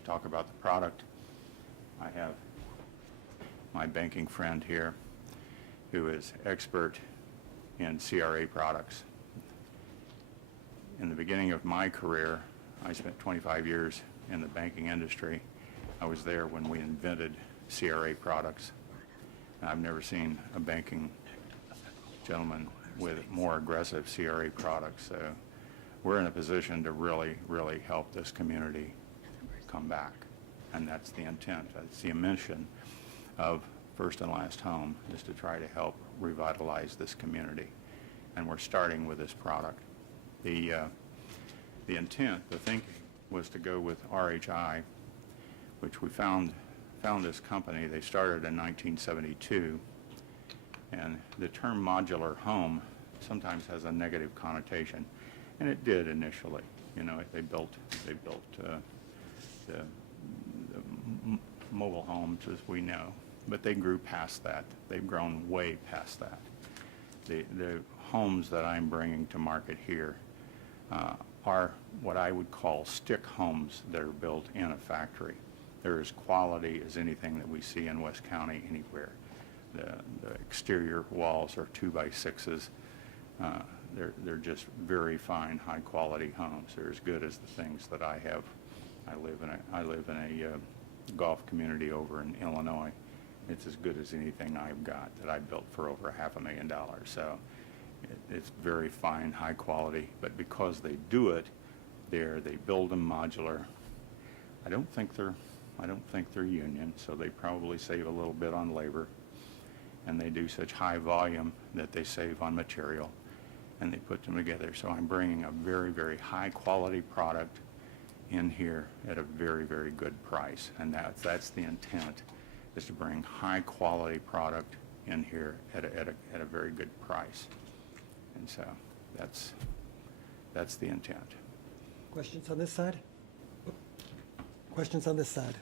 talk about the product. I have my banking friend here who is expert in CRA products. In the beginning of my career, I spent 25 years in the banking industry. I was there when we invented CRA products. I've never seen a banking gentleman with more aggressive CRA products. So we're in a position to really, really help this community come back. And that's the intent. That's the mission of First and Last Home, is to try to help revitalize this community. And we're starting with this product. The intent, the thinking, was to go with RHI, which we found this company. They started in 1972, and the term modular home sometimes has a negative connotation, and it did initially. You know, they built the mobile homes as we know, but they grew past that. They've grown way past that. The homes that I'm bringing to market here are what I would call stick homes that are built in a factory. They're as quality as anything that we see in West County anywhere. The exterior walls are 2x6s. They're just very fine, high-quality homes. They're as good as the things that I have. I live in a golf community over in Illinois. It's as good as anything I've got that I built for over $500,000. So it's very fine, high quality. But because they do it there, they build them modular. I don't think they're union, so they probably save a little bit on labor. And they do such high volume that they save on material, and they put them together. So I'm bringing a very, very high quality product in here at a very, very good price. And that's the intent, is to bring high quality product in here at a very good price. And so that's the intent. Questions on this side? Questions on this side?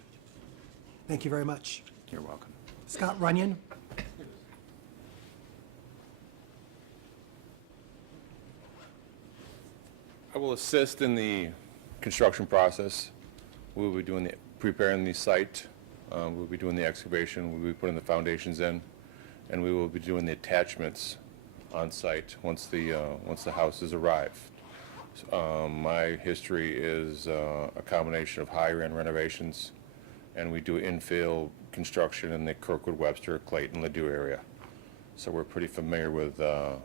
Thank you very much. You're welcome. Scott Runyon? I will assist in the construction process. We will be preparing the site. We'll be doing the excavation. We'll be putting the foundations in, and we will be doing the attachments on site once the houses arrive. My history is a combination of higher-end renovations, and we do infill construction in the Kirkwood, Webster, Clayton, Ladue area. So we're pretty familiar with the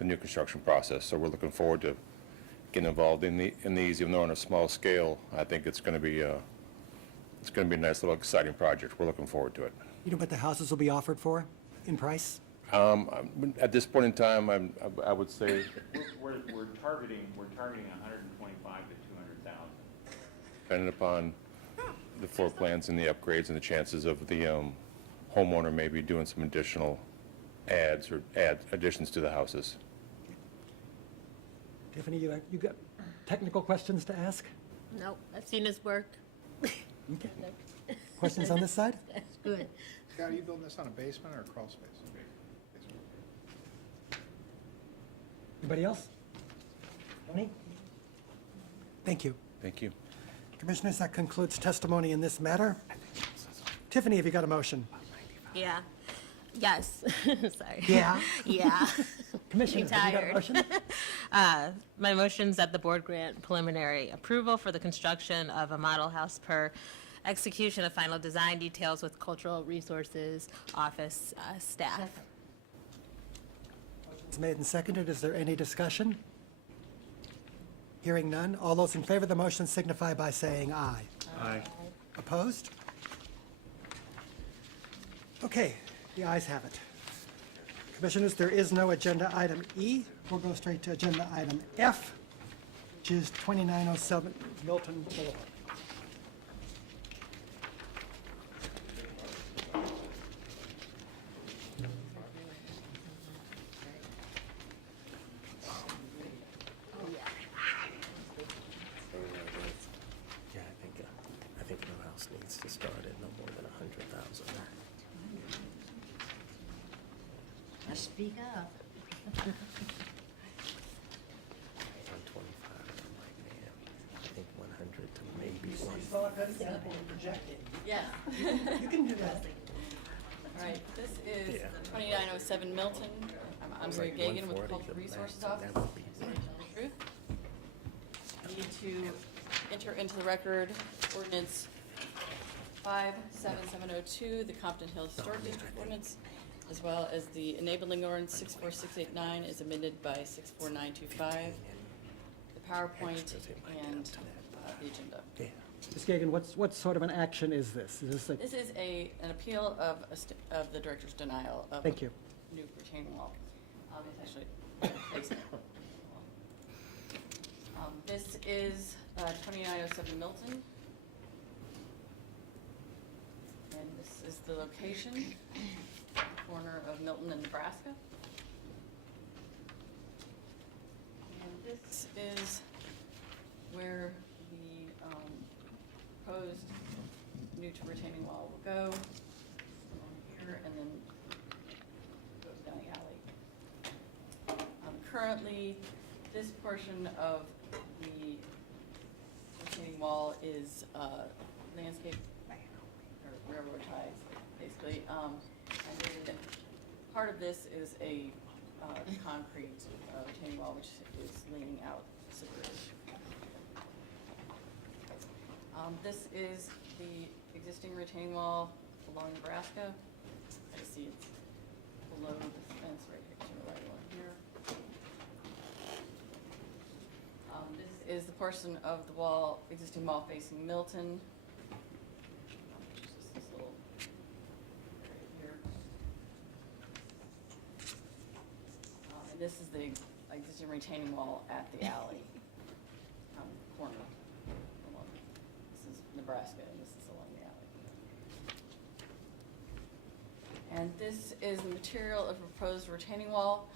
new construction process. So we're looking forward to getting involved in these, even though on a small scale. I think it's going to be a nice little exciting project. We're looking forward to it. You know what the houses will be offered for in price? At this point in time, I would say We're targeting 125 to 200,000. depending upon the floor plans and the upgrades and the chances of the homeowner maybe doing some additional additions to the houses. Tiffany, you got technical questions to ask? Nope, I've seen his work. Okay. Questions on this side? That's good. Scott, are you building this on a basement or a crawl space? Anybody else? Tony? Thank you. Thank you. Commissioners, that concludes testimony in this matter. Tiffany, have you got a motion? Yeah. Yes. Sorry. Yeah? Yeah. Commissioners, have you got a motion? My motion's that the board grant preliminary approval for the construction of a model house per execution of final design details with cultural resources office staff. It's made and seconded. Is there any discussion? Hearing none. All those in favor of the motion signify by saying aye. Aye. Opposed? Okay, the ayes have it. Commissioners, there is no agenda item E. We'll go straight to agenda item F, which is 2907 Milton Boulevard. Yeah, I think no house needs to start at no more than 100,000. Speak up. 125, I'm like, man, I think 100 to maybe one. Yeah. You can do that. All right, this is Yeah. the 2907 Milton. I'm Andrea Like Gagan with the 140 Cultural to Resources max, Office. that would be- Truth. I need to enter into the record ordinance 57702, the Compton Hills Historic District ordinance, as well as the enabling ordinance 64689 is amended by 64925, the PowerPoint, and the agenda. Yeah. Ms. Gagan, what sort of an action is this? Is this like, This is an appeal of the director's denial of thank you. new retaining wall. It's actually placement. This is 2907 Milton. And this is the location, corner of Milton and Nebraska. And this is where the proposed new retaining wall will go, along here, and then go down the alley. Currently, this portion of the retaining wall is landscape or railroad ties, basically. And then part of this is a concrete retaining wall, which is leaning out severely. This is the existing retaining wall along Nebraska. I see it's below the fence right here, to the right one here. This is the portion of the wall, existing wall facing Milton. Which is just this little area here. And this is the existing retaining wall at the alley corner. This is Nebraska, and this is along the alley. And this is the material of proposed retaining wall.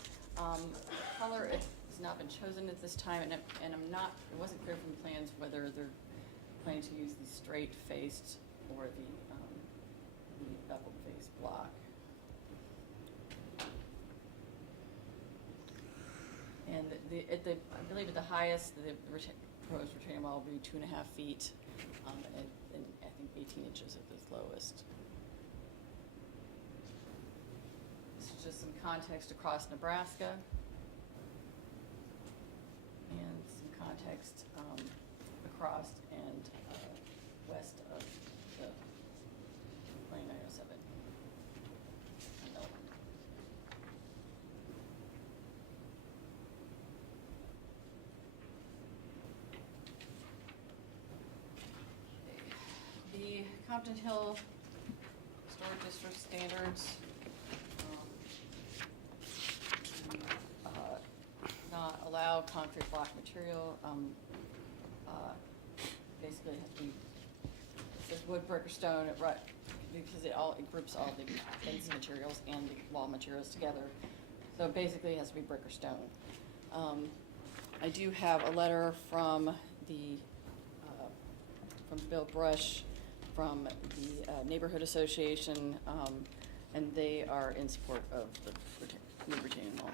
Color has not been chosen at this time, and I'm not, it wasn't clear from the plans whether they're planning to use the straight-faced or the beveled-faced block. And I believe at the highest, the proposed retaining wall will be 2.5 feet, and I think 18 inches at the lowest. This is just some context across Nebraska, and some context across and west of the Lane 907. The Compton Hill Historic District standards not allow concrete block material. Basically, it has to be, it says wood, brick, or stone, because it groups all the fence materials and the wall materials together. So basically, it has to be brick or stone. I do have a letter from Bill Brush, from the Neighborhood Association, and they are in support of the new retaining wall.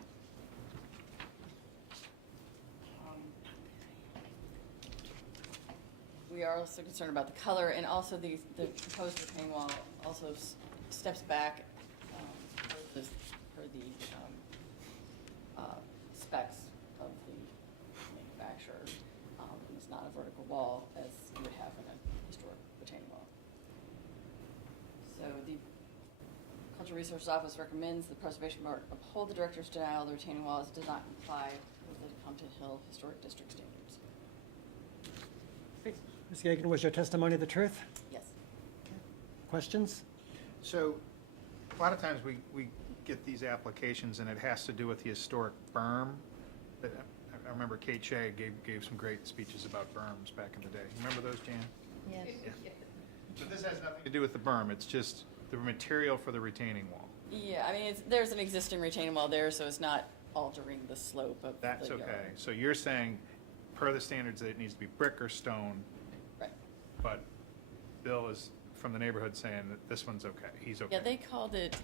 We are also concerned about the color, and also the proposed retaining wall also steps back per the specs of the manufacturer. And it's not a vertical wall as you would have in a historic retaining wall. So the Cultural Resources Office recommends the Preservation Board uphold the Director's denial of the retaining wall as it does not comply with the Compton Hill Historic District standards. Ms. Gagan, was your testimony the truth? Yes. Questions? So, a lot of times we get these applications and it has to do with the historic berm. But I remember Kate Shea gave some great speeches about berms back in the day. Remember those, Jan? Yes. Yeah. But this has nothing to do with the berm, it's just the material for the retaining wall. Yeah, I mean, there's an existing retaining wall there, so it's not altering the slope of That's the okay. yard. So you're saying, per the standards, that it needs to be brick or stone, Right. but Bill is from the neighborhood saying that this one's okay, he's okay. Yeah, they called it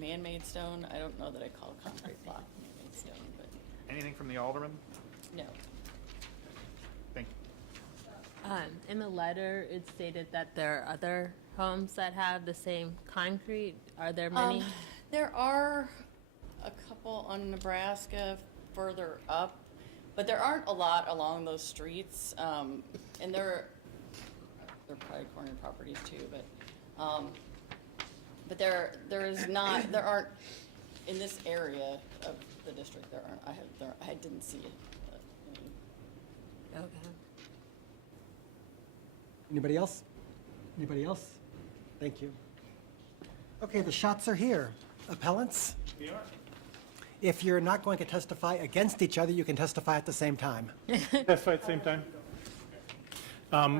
man-made stone. I don't know that I call concrete block man-made stone, but Anything from the alderman? no. Thank you. In the letter, it stated that there are other homes that have the same concrete. Are there many? There are a couple on Nebraska further up, but there aren't a lot along those streets. And they're probably corner properties too, but there aren't, in this area of the district, I didn't see any. Okay. Anybody else? Anybody else? Thank you. Okay, the shots are here. Appellants? We are. If you're not going to testify against each other, you can testify at the same time. Testify at the same time?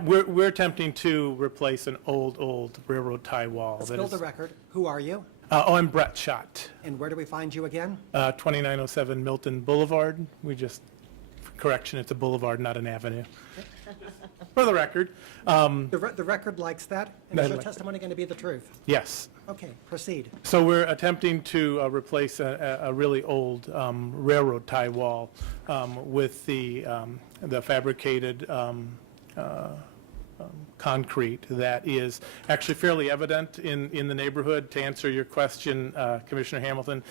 We're attempting to replace an old railroad tie wall. Let's that build is- a record. Who are you? I'm Brett Schott, And where do we find you again? 2907 Milton Boulevard. We just Correction, it's a boulevard, not an avenue. For the record, The record likes that, and is your That- testimony going to be the truth? yes. Okay, proceed. So we're attempting to replace a really old railroad tie wall with the fabricated concrete that is actually fairly evident in the neighborhood. To answer your question, Commissioner Hamilton,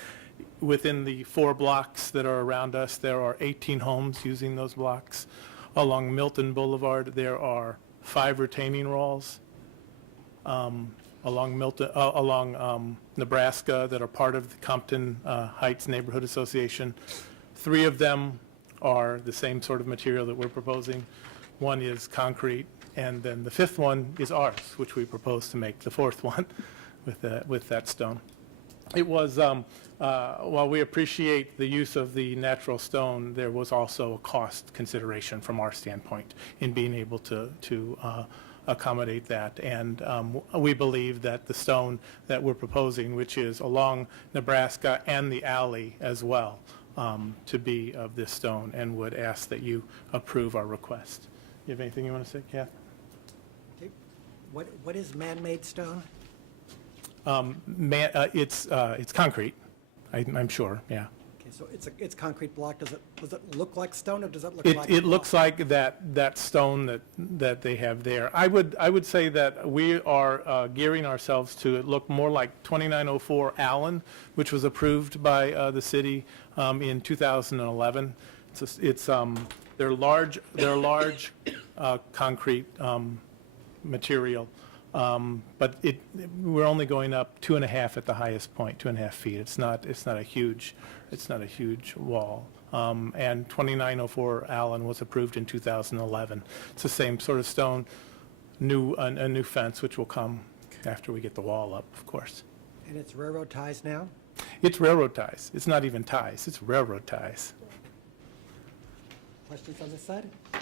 within the 4 blocks that are around us, there are 18 homes using those blocks. Along Milton Boulevard, there are 5 retaining walls. Along Nebraska that are part of the Compton Heights Neighborhood Association. 3 of them are the same sort of material that we're proposing. 1 is concrete, and then the 5th one is ours, which we propose to make the 4th one with that stone. It was, while we appreciate the use of the natural stone, there was also a cost consideration from our standpoint in being able to accommodate that. And we believe that the stone that we're proposing, which is along Nebraska and the alley as well, to be of this stone, and would ask that you approve our request. You have anything you want to say, Kath? Okay. What is man-made stone? It's concrete, I'm sure, yeah. Okay, so it's concrete block. Does it look like stone, or does it look like? It looks like that stone that they have there. I would say that we are gearing ourselves to it look more like 2904 Allen, which was approved by the city in 2011. They're large concrete material, but we're only going up 2.5 at the highest point, 2.5 feet. It's not a huge wall. And 2904 Allen was approved in 2011. It's the same sort of stone, a new fence, which will come after we get the wall up, of course. And it's railroad ties now? It's railroad ties. It's not even ties. It's railroad ties. Questions on this side? I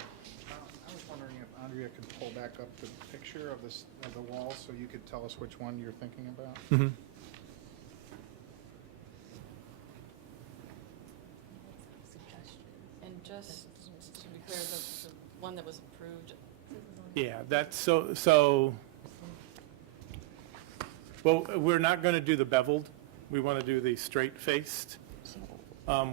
was wondering if Andrea could pull back up the picture of the wall so you could tell us which one you're thinking about. Mm-hmm. And just to be clear, the one that was approved, Yeah, that's so, well, we're not going to do the beveled. We want to do the straight-faced.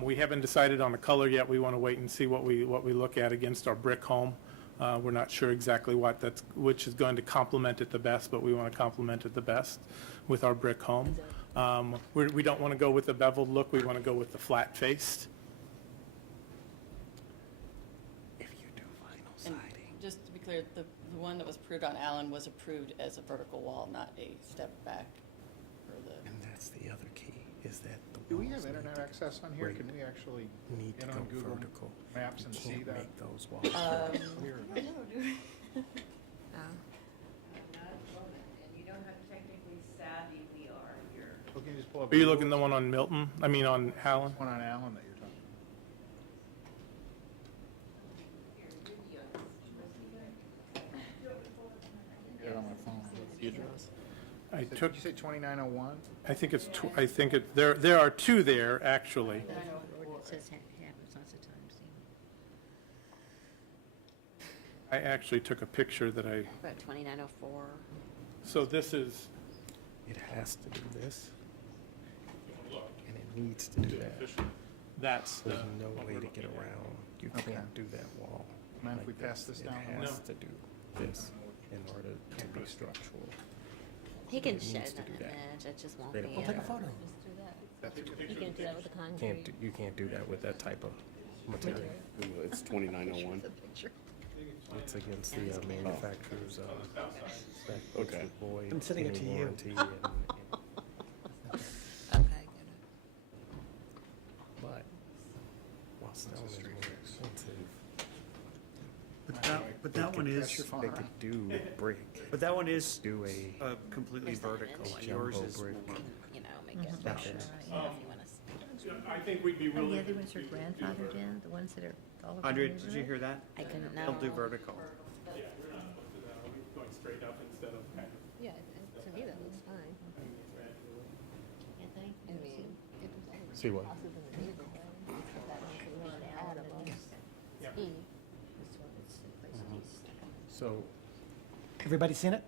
We haven't decided on the color yet. We want to wait and see what we look at against our brick home. We're not sure exactly which is going to complement it the best, but we want to complement it the best with our brick home. We don't want to go with the beveled look. We want to go with the flat-faced. and just to be clear, the one that was approved on Allen was approved as a vertical wall, not a step back for the. And that's the other key, is that the Do we have walls internet need access on here? break. Can we actually need to get go on Google vertical. Maps You and see can't that? make those walls. Um, Weird. I know, dude. And you know how technically savvy we are here. Well, can you just pull up Are you Google? looking at the one on Milton? I mean, on Allen? One on Allen that you're talking about. Get it on my phone. I Did took, you say 2901? I think there are 2 there, actually. Ordinance says happens lots of times. I actually took a picture that I, About 2904. so this is, It has to do this, and it needs to do that. that's the, There's no way to get around. You Okay. can't do that wall. Mind if like we pass this down? It has No. to do this in order to be structural. He can It show needs to that do that. image, it just won't Straight be. up. We'll take a photo. Just do that. That's a good You can't do that with the concrete. You can't do that with that type of material. It's 2901. It's against the manufacturer's spec, which Okay. would void I'm sending it any to you. warranty Okay, good. but while stone is more expensive, But that one is, they could do brick, but that one is do a completely vertical, and jumbo yours is brick. more. You know, make it That better, is- you know, if you want to. I think we'd be And the really, other ones are grandfathered in, the ones that are all of Andrea, them, did isn't you it? hear that? I couldn't know. They'll do vertical. yeah, we're not supposed to, we're going straight up instead of kind of. Yeah, to me, that looks fine. You think? I mean, See what? also in the neighborhood, it's got that one for the add-ons. Yeah, So, Everybody seen it?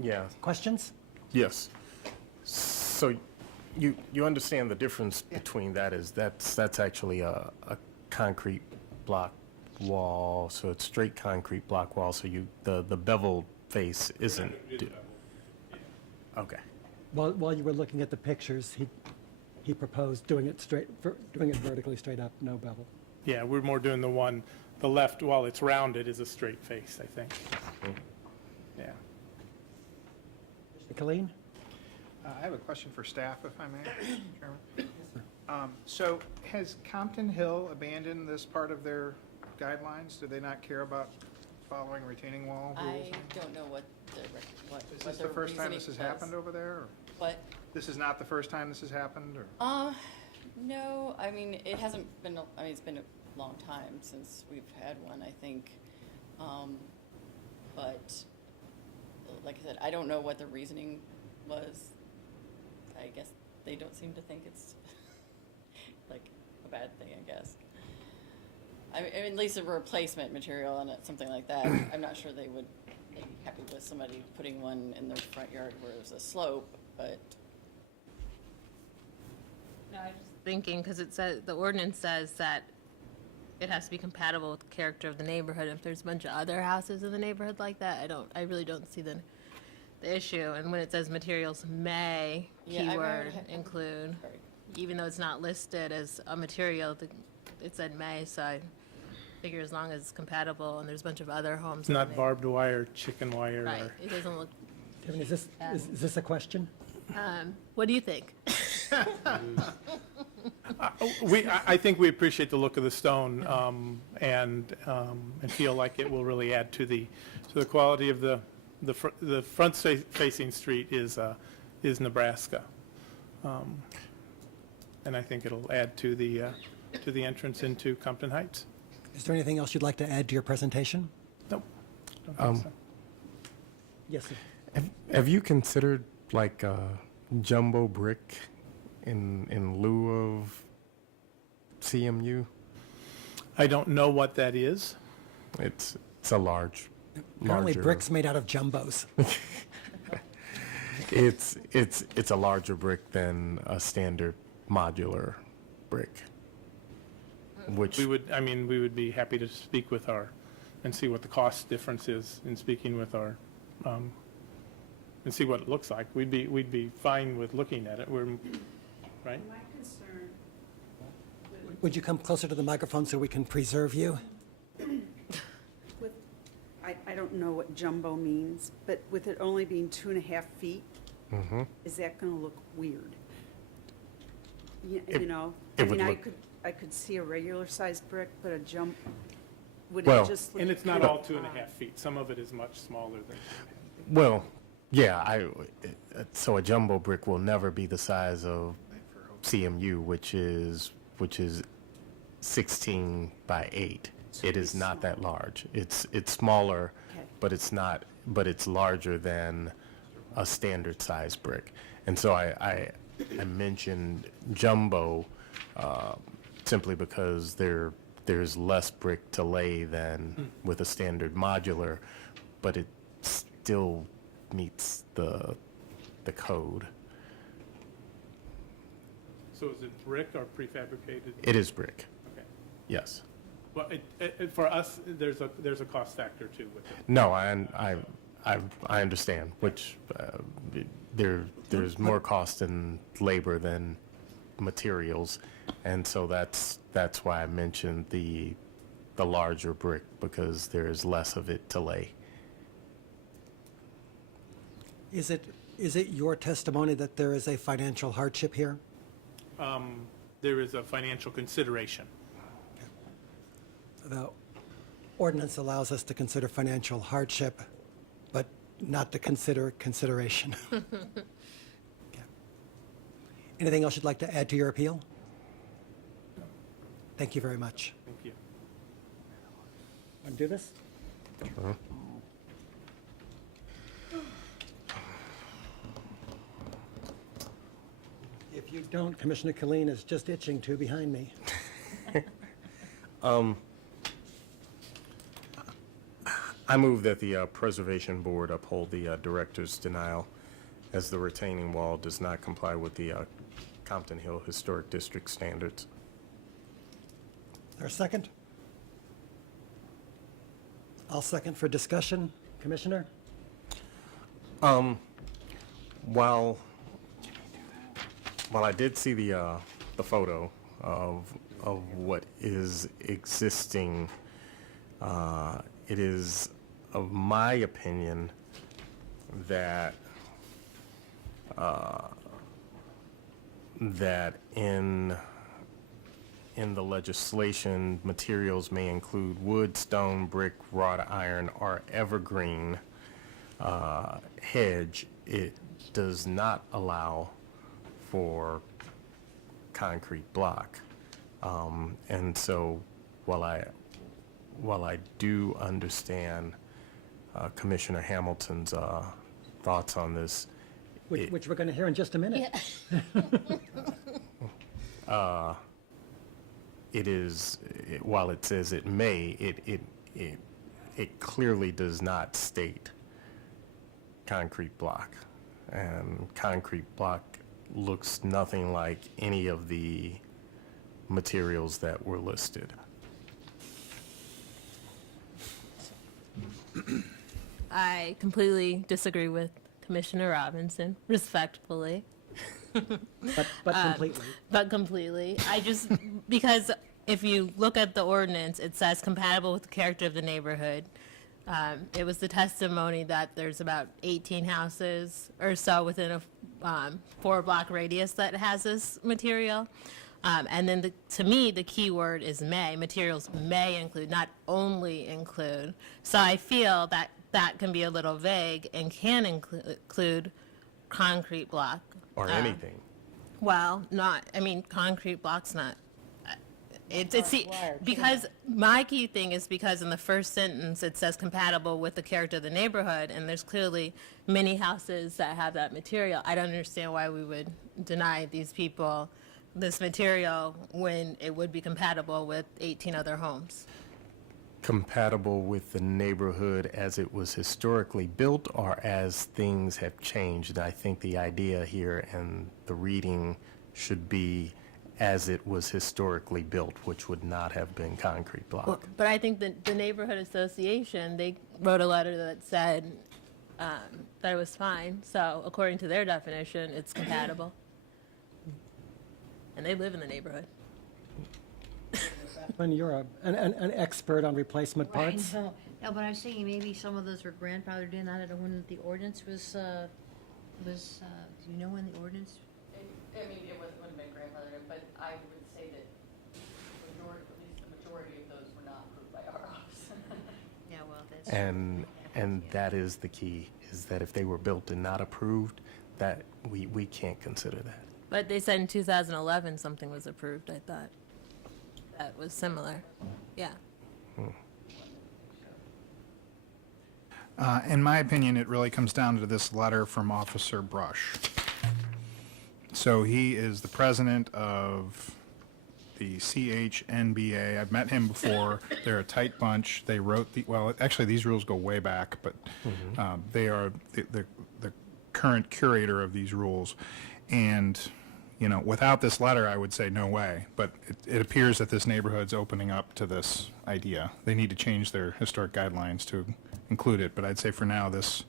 yeah, Questions? yes. So you understand the difference between that is that's actually a concrete block wall, so it's straight concrete block wall, so the beveled face isn't. Okay. While you were looking at the pictures, he proposed doing it vertically straight up, no bevel. Yeah, we're more doing the left, while it's rounded, is a straight face, I think. Yeah. Mr. Colleen? I have a question for staff, if I may, Chairman. So has Compton Hill abandoned this part of their guidelines? Do they not care about following retaining wall rules? I don't know what the, what Is what this their the first time reasoning this has was. happened over there? Or What? this is not the first time this has happened, or? No, I mean, it hasn't been, I mean, it's been a long time since we've had one, I think. But, like I said, I don't know what the reasoning was. I guess they don't seem to think it's like a bad thing, I guess. I mean, at least a replacement material on it, something like that. I'm not sure they would be happy with somebody putting one in their front yard where there's a slope, but No, I was just thinking, because it says, the ordinance says that it has to be compatible with the character of the neighborhood. If there's a bunch of other houses in the neighborhood like that, I really don't see the issue. And when it says materials may Yeah, I keyword remember include, Sorry. even though it's not listed as a material, it said may, so I figure as long as it's compatible and there's a bunch of other homes. It's in the not neighborhood. barbed wire, chicken wire, Right, or... it doesn't look, Kevin, is this a question? what do you think? I think we appreciate the look of the stone, and feel like it will really add to the quality of the front facing street is Nebraska. And I think it'll add to the entrance into Compton Heights. Is there anything else you'd like to add to your presentation? Nope. Don't think so. Yes, sir. Have you considered like jumbo brick in lieu of CMU? I don't know what that is. It's a larger. Apparently bricks made out of jumbos. It's a larger brick than a standard modular brick. Which We would be happy to speak with and see what the cost difference is in speaking with our, and see what it looks like. We'd be fine with looking at it. Right? My concern Would you come closer to the microphone so we can preserve you? with, I don't know what jumbo means, but with it only being 2.5 feet, is that gonna look weird? You know, I it would mean, look- I could see a regular sized brick, but would Well- it just look? And it's not weird? all 2.5 feet. Some of it is much smaller than. Well, yeah, so a jumbo brick will never be the size of CMU, which is 16 by 8. It is not that large. It's smaller, Okay. but it's larger than a standard size brick. And so I mentioned jumbo simply because there's less brick to lay than with a standard modular, but it still meets the code. So is it brick or prefabricated? It is brick, Okay. yes. Well, for us, there's a cost factor too with it. No, I understand, which there's more cost in labor than materials, and so that's why I mentioned the larger brick, because there's less of it to lay. Is it your testimony that there is a financial hardship here? There is a financial consideration. The ordinance allows us to consider financial hardship, but not to consider consideration. Okay. Anything else you'd like to add to your appeal? Thank you very much. Thank you. Want to do this? Sure. If you don't, Commissioner Killeen is just itching to behind me. I move that the Preservation Board uphold the director's denial as the retaining wall does not comply with the Compton Hill Historic District standards. Is there a second? I'll second for discussion. Commissioner? While I did see the photo of what is existing, it is of my opinion that that in the legislation, materials may include wood, stone, brick, wrought iron, or evergreen hedge. It does not allow for concrete block. And so while I do understand Commissioner Hamilton's thoughts on this, Which we're going to hear in just a minute. it is, while it says it may, it clearly does not state concrete block. And concrete block looks nothing like any of the materials that were listed. I completely disagree with Commissioner Robinson, respectfully. But completely. But completely. I just, because if you look at the ordinance, it says compatible with the character of the neighborhood. It was the testimony that there's about 18 houses or so within a 4-block radius that has this material. And then to me, the key word is may. Materials may include, not only include. So I feel that that can be a little vague and can include concrete block. Or anything. Well, concrete block's not. Because my key thing is because in the first sentence it says compatible with the character of the neighborhood, and there's clearly many houses that have that material. I don't understand why we would deny these people this material when it would be compatible with 18 other homes. Compatible with the neighborhood as it was historically built or as things have changed. I think the idea here and the reading should be as it was historically built, which would not have been concrete block. Well, but I think that the neighborhood association, they wrote a letter that said that it was fine. So according to their definition, it's compatible. And they live in the neighborhood. When you're an expert on replacement parts. No, but I was thinking maybe some of those were grandfathered in. I don't know when the ordinance was, do you know when the ordinance? It wouldn't have been grandfathered in, but I would say that at least the majority of those were not approved by our office. Yeah, well, that's. And that is the key, is that if they were built and not approved, that we can't consider that. But they said in 2011 something was approved, I thought. That was similar. Yeah. In my opinion, it really comes down to this letter from Officer Brush. So he is the president of the CHNBA. I've met him before. They're a tight bunch. They wrote actually these rules go way back, but they are the current curator of these rules. And without this letter, I would say no way. But it appears that this neighborhood's opening up to this idea. They need to change their historic guidelines to include it. But I'd say for now, this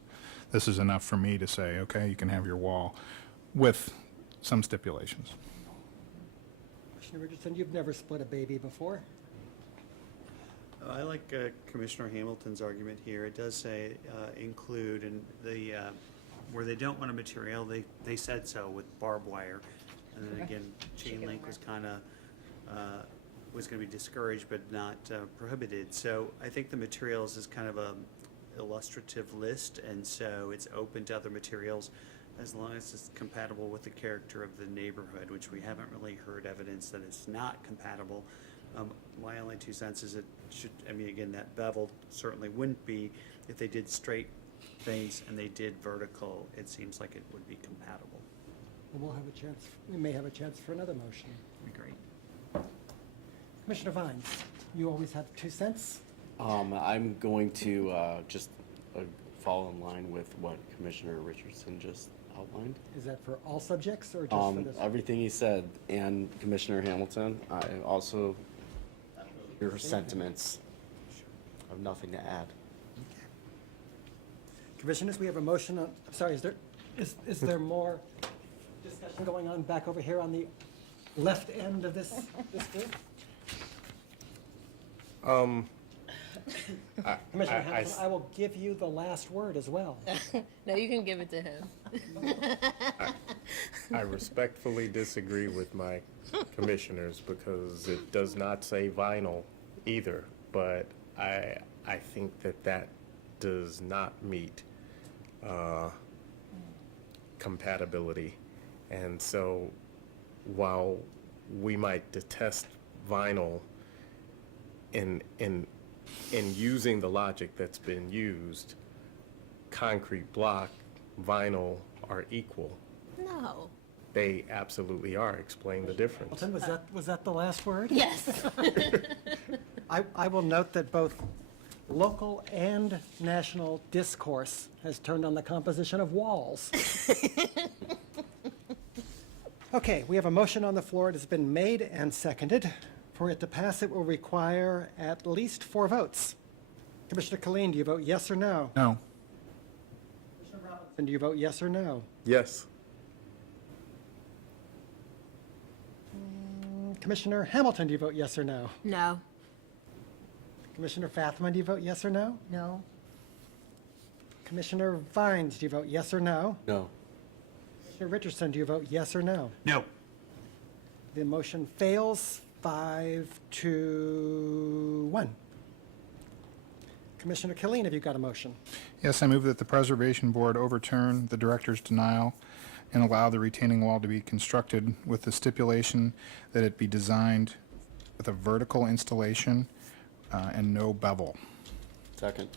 is enough for me to say, okay, you can have your wall with some stipulations. Commissioner Richardson, you've never split a baby before. I like Commissioner Hamilton's argument here. It does say include, and where they don't want a material, they said so with barbed wire. And then again, chain link was kind of, was going to be discouraged but not prohibited. So I think the materials is kind of a illustrative list, and so it's open to other materials as long as it's compatible with the character of the neighborhood, which we haven't really heard evidence that it's not compatible. My only 2 cents is it should, again, that bevel certainly wouldn't be. If they did straight face and they did vertical, it seems like it would be compatible. Well, we may have a chance for another motion. That'd be great. Commissioner Vines, you always have 2 cents. I'm going to just fall in line with what Commissioner Richardson just outlined. Is that for all subjects or just for this? Everything he said, and Commissioner Hamilton, I also, your sentiments, I have nothing to add. Commissioners, we have a motion on, sorry, is there more discussion going on back over here on the left end of this group? Commissioner Hamilton, I will give you the last word as well. No, you can give it to him. I respectfully disagree with my commissioners because it does not say vinyl either, but I think that does not meet compatibility. And so while we might detest vinyl in using the logic that's been used, concrete block, vinyl are equal. No. They absolutely are. Explain the difference. Hamilton, was that the last word? Yes. I will note that both local and national discourse has turned on the composition of walls. Okay, we have a motion on the floor. It has been made and seconded. For it to pass, it will require at least 4 votes. Commissioner Killeen, do you vote yes or no? No. Commissioner Robinson, do you vote yes or no? Yes. Commissioner Hamilton, do you vote yes or no? No. Commissioner Fathman, do you vote yes or no? No. Commissioner Vines, do you vote yes or no? No. Commissioner Richardson, do you vote yes or no? No. The motion fails 5-1. Commissioner Killeen, have you got a motion? Yes, I move that the Preservation Board overturn the director's denial and allow the retaining wall to be constructed with the stipulation that it be designed with a vertical installation and no bevel. Second.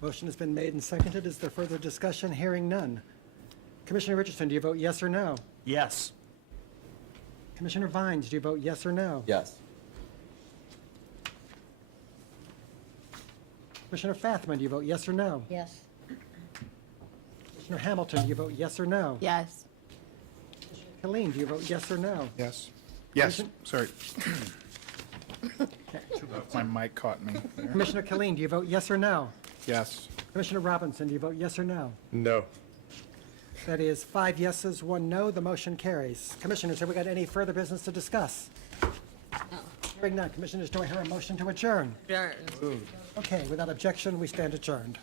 Motion has been made and seconded. Is there further discussion? Hearing none. Commissioner Richardson, do you vote yes or no? Yes. Commissioner Vines, do you vote yes or no? Yes. Commissioner Fathman, do you vote yes or no? Yes. Commissioner Hamilton, do you vote yes or no? Yes. Colleen, do you vote yes or no? Yes. Yes, sorry. My mic caught me there. Commissioner Colleen, do you vote yes or no? Yes. Commissioner Robinson, do you vote yes or no? No. That is 5 yeses, 1 no. The motion carries. Commissioners, have we got any further business to discuss? Hearing none. Commissioners, do I hear a motion to adjourn? Adjourn. Okay, without objection, we stand adjourned.